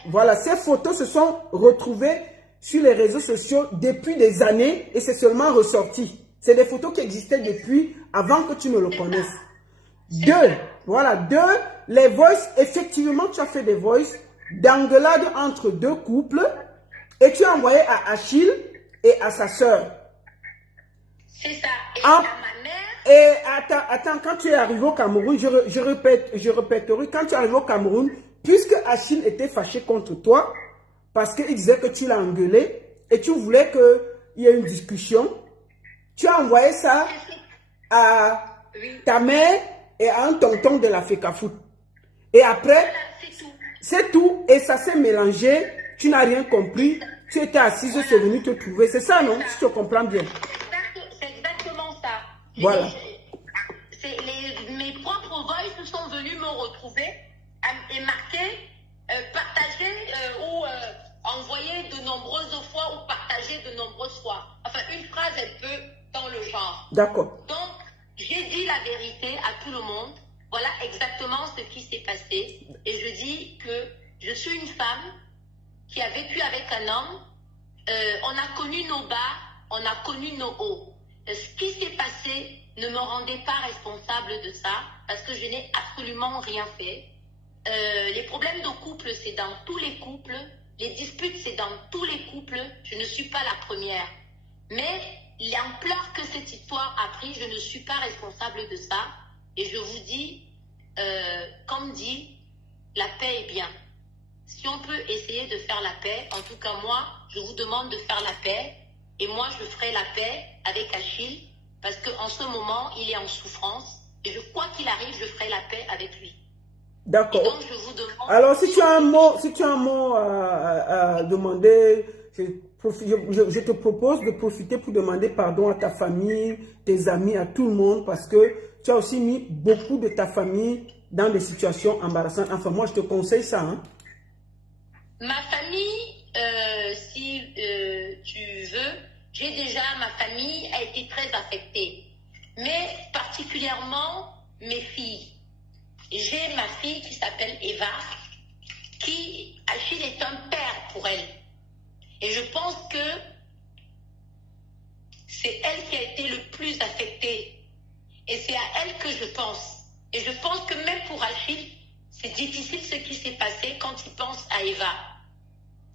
Voilà, ces photos se sont retrouvées sur les réseaux sociaux depuis des années et c'est seulement ressorti. C'est des photos qui existaient depuis avant que tu ne le connaisses. Deux, les voices, effectivement, tu as fait des voices d'engueulade entre deux couples et tu as envoyé à Achille et à sa sœur. C'est ça. Et à ma mère. Et attends, quand tu es arrivé au Cameroun, je répéterai, quand tu es arrivé au Cameroun, puisque Achille était fâché contre toi, parce qu'il disait que tu l'as engueulé, et tu voulais qu'il y ait une discussion, tu as envoyé ça à ta mère et à un tonton de la FECAFOOT. Et après, c'est tout, et ça s'est mélangé, tu n'as rien compris, tu étais assise, c'est venu te trouver. C'est ça, non? Si tu comprends bien. C'est exactement ça. Voilà. Mes propres voices sont venus me retrouver et marquer, partager ou envoyer de nombreuses fois ou partager de nombreuses fois. Enfin, une phrase un peu dans le genre. D'accord. Donc, j'ai dit la vérité à tout le monde. Voilà exactement ce qui s'est passé. Et je dis que je suis une femme qui a vécu avec un homme. On a connu nos bas, on a connu nos hauts. Ce qui s'est passé ne me rendait pas responsable de ça parce que je n'ai absolument rien fait. Les problèmes de couple, c'est dans tous les couples. Les disputes, c'est dans tous les couples. Je ne suis pas la première. Mais l'ampleur que cette histoire a pris, je ne suis pas responsable de ça. Et je vous dis, comme dit, la paix est bien. Si on peut essayer de faire la paix, en tout cas moi, je vous demande de faire la paix. Et moi, je ferai la paix avec Achille, parce qu'en ce moment, il est en souffrance. Et quoi qu'il arrive, je ferai la paix avec lui. D'accord. Donc, je vous demande... Alors, si tu as un mot à demander, je te propose de profiter pour demander pardon à ta famille, tes amis, à tout le monde, parce que tu as aussi mis beaucoup de ta famille dans des situations embarrassantes. Enfin, moi, je te conseille ça. Hein. Ma famille, si tu veux, j'ai déjà, ma famille a été très affectée. Mais particulièrement mes filles. J'ai ma fille qui s'appelle Eva, Achille est un père pour elle. Et je pense que c'est elle qui a été le plus affectée. Et c'est à elle que je pense. Et je pense que même pour Achille, c'est difficile ce qui s'est passé quand il pense à Eva.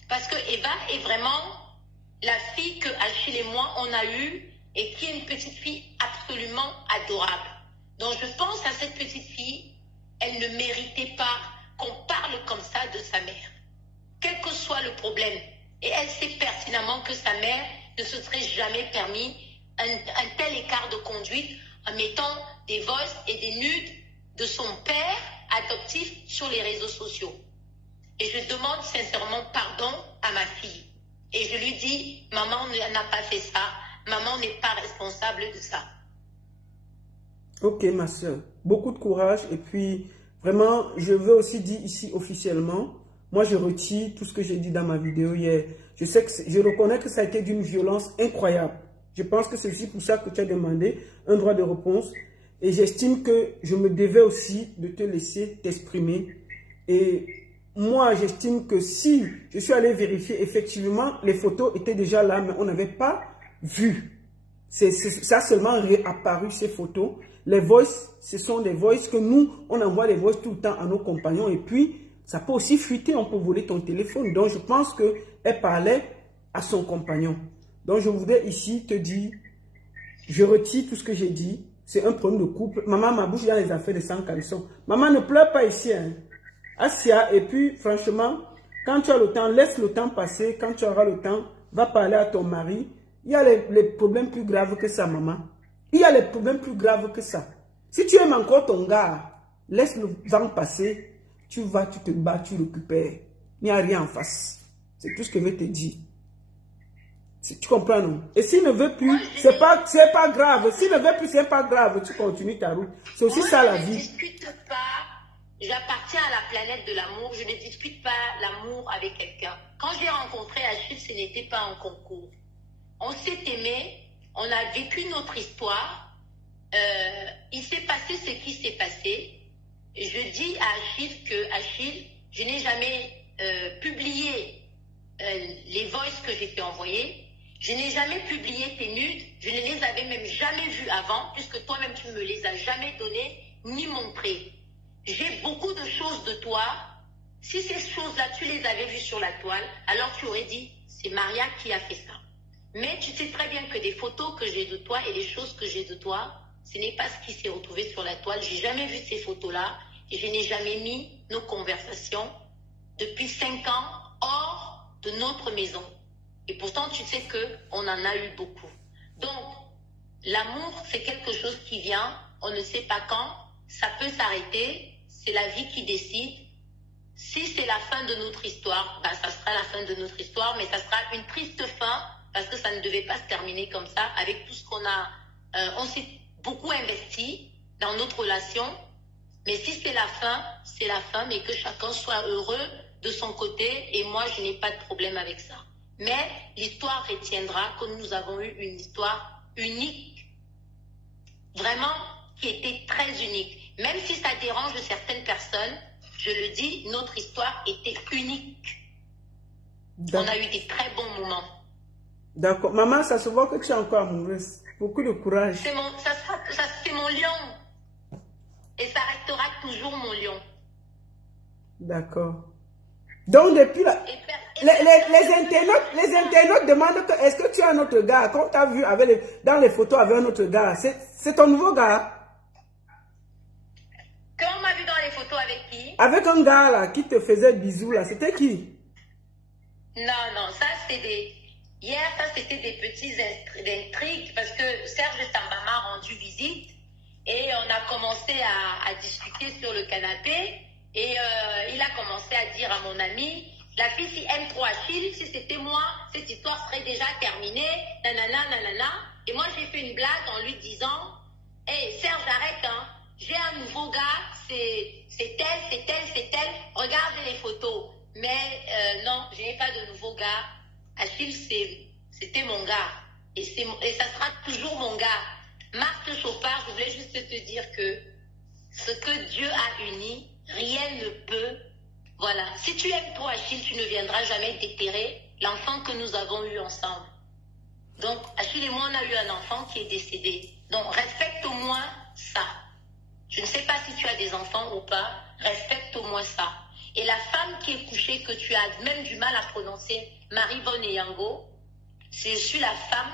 Parce que Eva est vraiment la fille que Achille et moi, on a eue et qui est une petite fille absolument adorable. Donc je pense à cette petite fille, elle ne méritait pas qu'on parle comme ça de sa mère. Quel que soit le problème. Et elle sait pertinemment que sa mère ne se serait jamais permis un tel écart de conduite en mettant des voices et des nudes de son père adoptif sur les réseaux sociaux. Et je demande sincèrement pardon à ma fille. Et je lui dis, maman n'a pas fait ça, maman n'est pas responsable de ça. Ok, ma soeur. Beaucoup de courage. Et puis, vraiment, je veux aussi dire ici officiellement, moi, je retire tout ce que j'ai dit dans ma vidéo hier. Je reconnais que ça a été d'une violence incroyable. Je pense que c'est aussi pour ça que tu as demandé un droit de réponse. Et j'estime que je me devais aussi de te laisser t'exprimer. Et moi, j'estime que si je suis allé vérifier, effectivement, les photos étaient déjà là, mais on n'avait pas vu. Ça a seulement réapparu, ces photos. Les voices, ce sont des voices que nous, on envoie les voices tout le temps à nos compagnons. Et puis, ça peut aussi fuiter, on peut voler ton téléphone. Donc, je pense qu'elle parlait à son compagnon. Donc, je voudrais ici te dire, je retire tout ce que j'ai dit. C'est un problème de couple. Maman, ma bouche dans les affaires de sang caleçon. Maman, ne pleure pas ici. Hein. Assia, et puis, franchement, quand tu as le temps, laisse le temps passer. Quand tu auras le temps, va parler à ton mari. Il y a les problèmes plus graves que ça, maman. Il y a les problèmes plus graves que ça. Si tu aimes encore ton gars, laisse le vent passer. Tu vas, tu te bats, tu récupères. Il n'y a rien en face. C'est tout ce que je vais te dire. Tu comprends, non? Et s'il ne veut plus, c'est pas grave. S'il ne veut plus, c'est pas grave. Tu continues ta route. C'est aussi ça la vie. Je ne discute pas. J'appartiens à la planète de l'amour. Je ne discute pas l'amour avec quelqu'un. Quand j'ai rencontré Achille, ce n'était pas un concours. On s'est aimé. On a vécu notre histoire. Il s'est passé ce qui s'est passé. Je dis à Achille que, Achille, je n'ai jamais publié les voices que j'ai fait envoyer. Je n'ai jamais publié tes nudes. Je ne les avais même jamais vues avant, puisque toi-même, tu ne me les as jamais données ni montrées. J'ai beaucoup de choses de toi. Si ces choses-là, tu les avais vues sur la toile, alors tu aurais dit, c'est Maria qui a fait ça. Mais tu sais très bien que des photos que j'ai de toi et les choses que j'ai de toi, ce n'est pas ce qui s'est retrouvé sur la toile. Je n'ai jamais vu ces photos-là et je n'ai jamais mis nos conversations depuis 5 ans hors de notre maison. Et pourtant, tu sais qu'on en a eu beaucoup. Donc, l'amour, c'est quelque chose qui vient, on ne sait pas quand, ça peut s'arrêter, c'est la vie qui décide. Si c'est la fin de notre histoire, ben, ça sera la fin de notre histoire, mais ça sera une triste fin, parce que ça ne devait pas se terminer comme ça, avec tout ce qu'on a... on s'est beaucoup investi dans notre relation. Mais si c'est la fin, c'est la fin, mais que chacun soit heureux de son côté. Et moi, je n'ai pas de problème avec ça. Mais l'histoire retiendra que nous avons eu une histoire unique. Vraiment, qui était très unique. Même si ça dérange certaines personnes, je le dis, notre histoire était unique. On a eu des très bons moments. D'accord. Maman, ça se voit que tu es encore amoureuse. Beaucoup de courage. C'est mon lion. Et ça restera toujours mon lion. D'accord. Donc, depuis là, les internautes demandent que est-ce que tu as un autre gars? Quand tu as vu dans les photos avec un autre gars, c'est ton nouveau gars? Quand on m'a vu dans les photos avec qui? Avec un gars là qui te faisait bisous là, c'était qui? Non, ça c'était des... Hier, ça c'était des petites intrigues parce que Serge Samba m'a rendu visite et on a commencé à discuter sur le canapé et il a commencé à dire à mon ami, la fille si aime trop Achille, si c'était moi, cette histoire serait déjà terminée, nanana, nanana. Et moi j'ai fait une blague en lui disant, hey, Serge arrête, hein, j'ai un nouveau gars, c'est elle, regardez les photos. Mais non, je n'ai pas de nouveau gars. Achille, c'était mon gars. Et ça sera toujours mon gars. Marthe Chopard, je voulais juste te dire que ce que Dieu a uni, rien ne peut. Voilà. Si tu aimes toi, Achille, tu ne viendras jamais déterrer l'enfant que nous avons eu ensemble. Donc, Achille et moi, on a eu un enfant qui est décédé. Donc, respecte au moins ça. Je ne sais pas si tu as des enfants ou pas. Respecte au moins ça. Et la femme qui est couchée, que tu as même du mal à prononcer, Marie-Bonne Yango, je suis la femme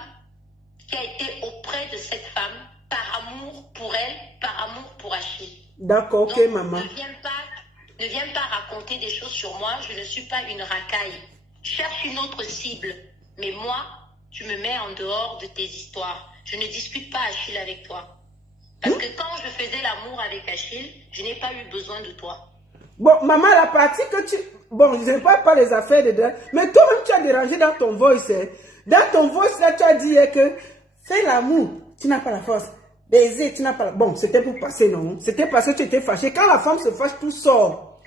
qui a été auprès de cette femme par amour pour elle, par amour pour Achille. D'accord, ok, donc, maman. Ne viens pas raconter des choses sur moi, je ne suis pas une racaille. Cherche une autre cible. Mais moi, tu me mets en dehors de tes histoires. Je ne discute pas Achille avec toi. Parce que quand je faisais l'amour avec Achille, je n'ai pas eu besoin de toi. Bon, maman, la partie que tu... Bon, je ne sais pas les affaires de... Mais toi-même, tu as dérangé dans ton voice. Hein. Dans ton voice, là, tu as dit que fais l'amour, tu n'as pas la force. Baiser, tu n'as pas la... Bon, c'était pour passer, non? C'était parce que tu étais fâché. Quand la femme se fâche, tout sort.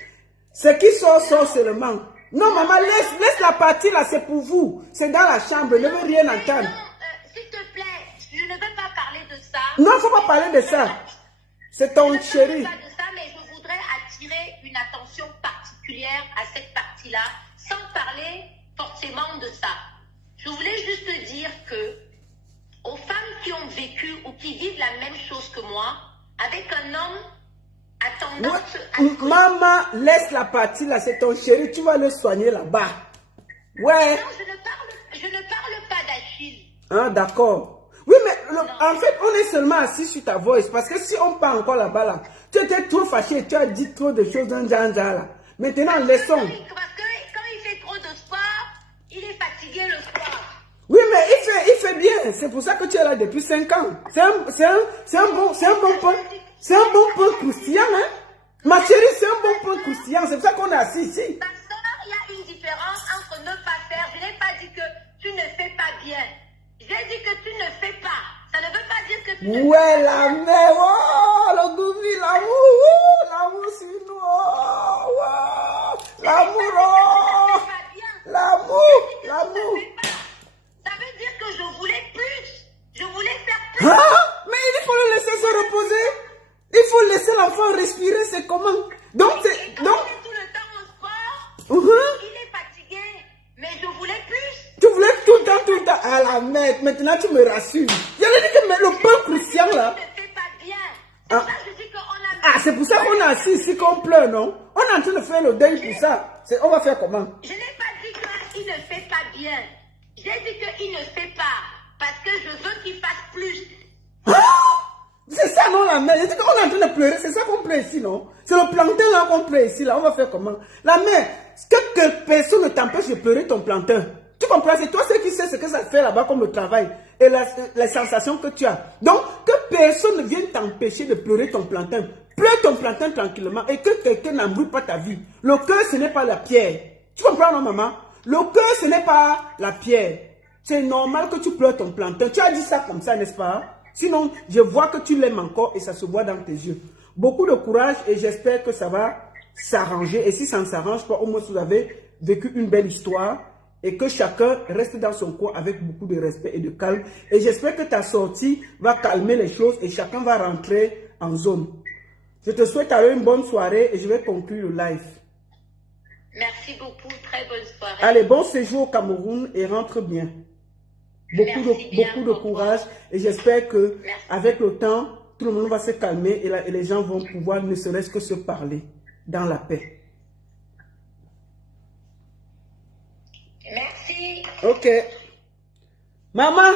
Ce qui sort, sort seulement. Non, maman, laisse la partie, là, c'est pour vous. C'est dans la chambre, ne veux rien entendre. Non, s'il te plaît, je ne veux pas parler de ça. Non, il ne faut pas parler de ça. C'est ton chéri. Une attention particulière à cette partie-là, sans parler forcément de ça. Je voulais juste te dire que aux femmes qui ont vécu ou qui vivent la même chose que moi, avec un homme à tendance à... Maman, laisse la partie là, c'est ton chéri, tu vas le soigner là-bas. Ouais. Non, je ne parle pas d'Achille. Ah, d'accord. Oui, mais en fait, on est seulement assis sur ta voice. Parce que si on part encore là-bas, là, tu étais trop fâché, tu as dit trop de choses d'un genre là. Maintenant, laissons. Parce que quand il fait trop de sport, il est fatigué le soir. Oui, mais il fait bien. C'est pour ça que tu es là depuis 5 ans. C'est un bon point croustillant, hein. Ma chérie, c'est un bon point croustillant. C'est pour ça qu'on est assis ici. Ma soeur, il y a une différence entre ne pas faire. Je n'ai pas dit que tu ne fais pas bien. J'ai dit que tu ne fais pas. Ça ne veut pas dire que tu ne fais pas. Ouais, la mère, oh, le gouvi, l'amour sur nous, oh, wow, l'amour, l'amour. Ça veut dire que je voulais plus. Je voulais faire plus. Ah, mais il faut le laisser se reposer. Il faut laisser l'enfant respirer, c'est comment? Donc, il est tout le temps au sport. Il est fatigué. Mais je voulais plus. Tu voulais tout le temps. À la mère, maintenant tu me rassures. J'allais dire que le pain croustillant là. Tu ne fais pas bien. C'est ça que je dis qu'on a... Ah, c'est pour ça qu'on est assis ici, qu'on pleure, non? On est en train de faire le deuil pour ça. On va faire comment? Je n'ai pas dit qu'il ne fait pas bien. J'ai dit qu'il ne fait pas. Parce que je veux qu'il fasse plus. C'est ça, non, la mère? J'ai dit qu'on est en train de pleurer. C'est ça qu'on pleure ici, non? C'est le plantain là qu'on pleure ici, là. On va faire comment? La mère, que personne ne t'empêche de pleurer ton plantain. Tu comprends? C'est toi qui sais ce que ça fait là-bas comme le travail et les sensations que tu as. Donc, que personne ne vienne t'empêcher de pleurer ton plantain. Pleure ton plantain tranquillement et que quelqu'un n'embrouille pas ta vie. Le cœur, ce n'est pas la pierre. Tu comprends, non, maman? Le cœur, ce n'est pas la pierre. C'est normal que tu pleures ton plantain. Tu as dit ça comme ça, n'est-ce pas? Sinon, je vois que tu l'aimes encore et ça se voit dans tes yeux. Beaucoup de courage et j'espère que ça va s'arranger. Et si ça ne s'arrange pas, au moins vous avez vécu une belle histoire et que chacun reste dans son coin avec beaucoup de respect et de calme. Et j'espère que ta sortie va calmer les choses et chacun va rentrer en zone. Je te souhaite alors une bonne soirée et je vais conclure le live. Merci beaucoup, très bonne soirée. Allez, bon séjour au Cameroun et rentre bien. Beaucoup de courage et j'espère que avec le temps, tout le monde va se calmer et les gens vont pouvoir ne serait-ce que se parler dans la paix. Merci. Ok. Maman,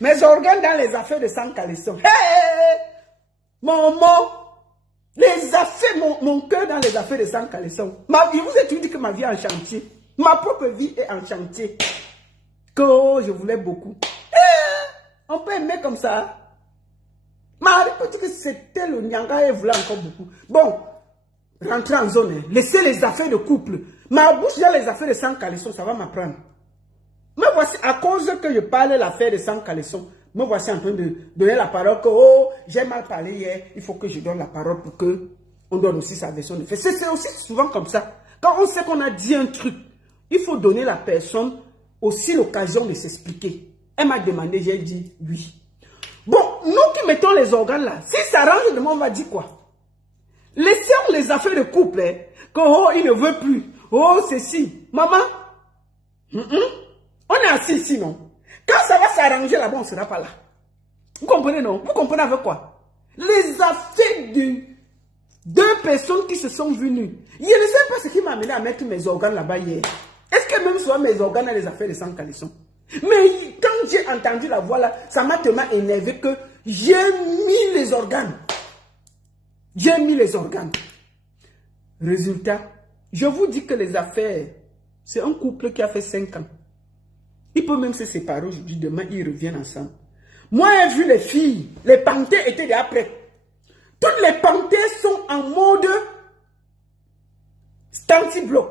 mes organes dans les affaires de sang caleçon. Hey! Maman, les affaires, mon cœur dans les affaires de sang caleçon. Je vous ai dit que ma vie est en chantier. Ma propre vie est en chantier. Que je voulais beaucoup. On peut aimer comme ça. Marie peut dire que c'était le Nyanga et voulait encore beaucoup. Bon, rentrez en zone. Laissez les affaires de couple. Ma bouche dans les affaires de sang caleçon, ça va m'apprendre. Me voici, à cause que je parle de l'affaire de sang caleçon, me voici en train de donner la parole que, oh, j'ai mal parlé hier, il faut que je donne la parole pour que on donne aussi sa version de fait. C'est aussi souvent comme ça. Quand on sait qu'on a dit un truc, il faut donner à la personne aussi l'occasion de s'expliquer. Elle m'a demandé, j'ai dit oui. Bon, nous qui mettons les organes là, si ça range de moi, on va dire quoi? Laissons les affaires de couple, hein, que oh, il ne veut plus. Oh, ceci. Maman, on est assis ici, non? Quand ça va s'arranger là-bas, on ne sera pas là. Vous comprenez, non? Vous comprenez avec quoi? Les affaires de deux personnes qui se sont venues. Je ne sais pas ce qui m'a amené à mettre mes organes là-bas hier. Est-ce que même soit mes organes dans les affaires de sang caleçon? Mais quand j'ai entendu la voix là, ça m'a tellement énervé que j'ai mis les organes. J'ai mis les organes. Résultat, je vous dis que les affaires, c'est un couple qui a fait 5 ans. Il peut même se séparer aujourd'hui, demain ils reviennent ensemble. Moi j'ai vu les filles, les panthères étaient déjà prêtes. Toutes les panthères sont en mode stanti-bloc.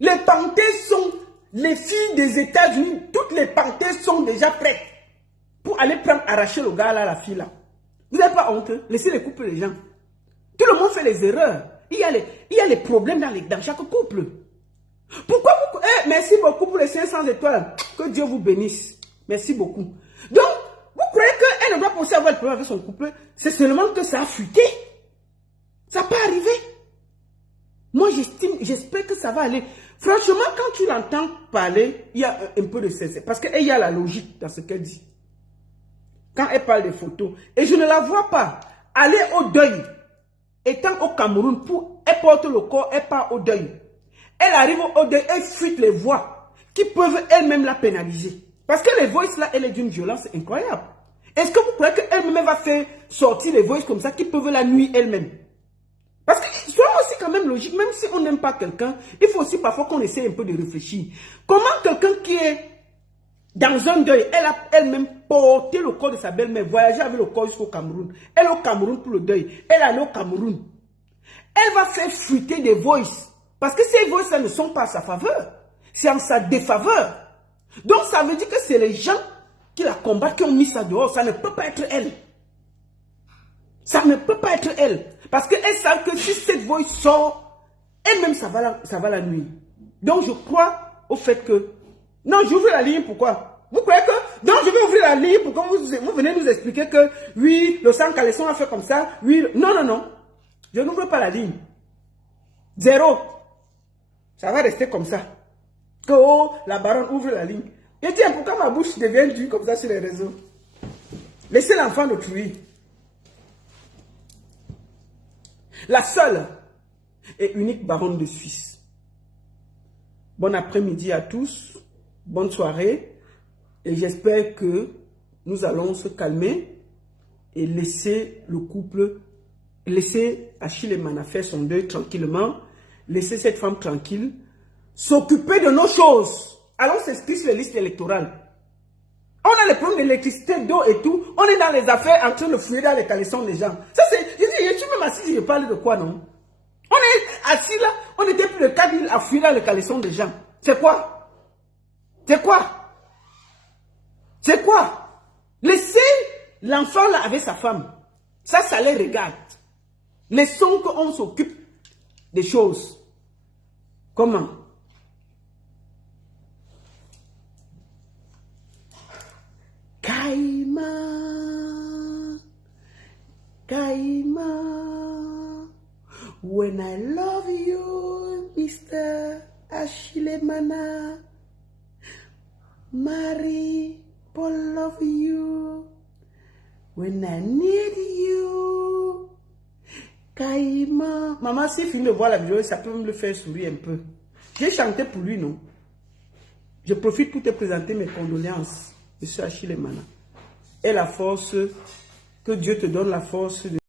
Les panthères sont les filles des États-Unis. Toutes les panthères sont déjà prêtes pour aller arracher le gars là, la fille là. Vous n'avez pas honte? Laissez les couples les gens. Tout le monde fait les erreurs. Il y a les problèmes dans chaque couple. Pourquoi vous... merci beaucoup pour les 500 étoiles. Que Dieu vous bénisse. Merci beaucoup. Donc, vous croyez qu'elle ne doit pas aussi avoir le problème avec son couple? C'est seulement que ça a fuité. Ça peut arriver. Moi, j'espère que ça va aller. Franchement, quand tu l'entends parler, il y a un peu de cesse. Parce qu'il y a la logique dans ce qu'elle dit. Quand elle parle des photos. Et je ne la vois pas aller au deuil. Étant au Cameroun, elle porte le corps, elle part au deuil. Elle arrive au deuil, elle fuite les voix qui peuvent elles-mêmes la pénaliser. Parce que les voices là, elle est d'une violence incroyable. Est-ce que vous croyez qu'elle-même va faire sortir les voices comme ça qui peuvent la nuire elle-même? Parce que soyons aussi quand même logique, même si on n'aime pas quelqu'un, il faut aussi parfois qu'on essaie un peu de réfléchir. Comment quelqu'un qui est dans un deuil, elle a elle-même porté le corps de sa belle-mère, voyagé avec le corps jusqu'au Cameroun. Elle est au Cameroun pour le deuil. Elle est allée au Cameroun. Elle va faire fuiter des voices. Parce que ces voices-là ne sont pas à sa faveur. C'est en sa défaveur. Donc ça veut dire que c'est les gens qui la combattent, qui ont mis ça dehors. Ça ne peut pas être elle. Ça ne peut pas être elle. Parce qu'elle sait que si cette voix sort, elle-même, ça va la nuire. Donc je crois au fait que... Non, j'ouvre la ligne, pourquoi? Vous croyez que... Donc je vais ouvrir la ligne pour que vous venez nous expliquer que oui, le sang caleçon a fait comme ça. Oui, non, non, non. Je n'ouvre pas la ligne. 0. Ça va rester comme ça. Que oh, la baronne ouvre la ligne. Et tiens, pourquoi ma bouche devient dure comme ça sur les réseaux? Laissez l'enfant d'autrui. La seule et unique baronne de Suisse. Bon après-midi à tous. Bonne soirée. Et j'espère que nous allons se calmer et laisser le couple, laisser Achille Mana faire son deuil tranquillement, laisser cette femme tranquille, s'occuper de nos choses. Allons s'inscrire sur les listes électorales. On a les problèmes d'électricité, d'eau et tout. On est dans les affaires en train de fouiller dans les caleçons des gens. Ça c'est, je suis même assis, je parle de quoi, non? On est assis là, on était plus de 4 000 à fouiller dans les caleçons des gens. C'est quoi? C'est quoi? C'est quoi? Laissez l'enfant là avec sa femme. Ça les regarde. Laissons qu'on s'occupe des choses. Comment? Kaima, when I love you, Mr. Achille Mana, Marie, Paul love you, when I need you, Kaima. Maman, si il me voit la vidéo, ça peut me le faire sourire un peu. J'ai chanté pour lui, non? Je profite pour te présenter mes condoléances, Monsieur Achille Mana. Et la force, que Dieu te donne la force de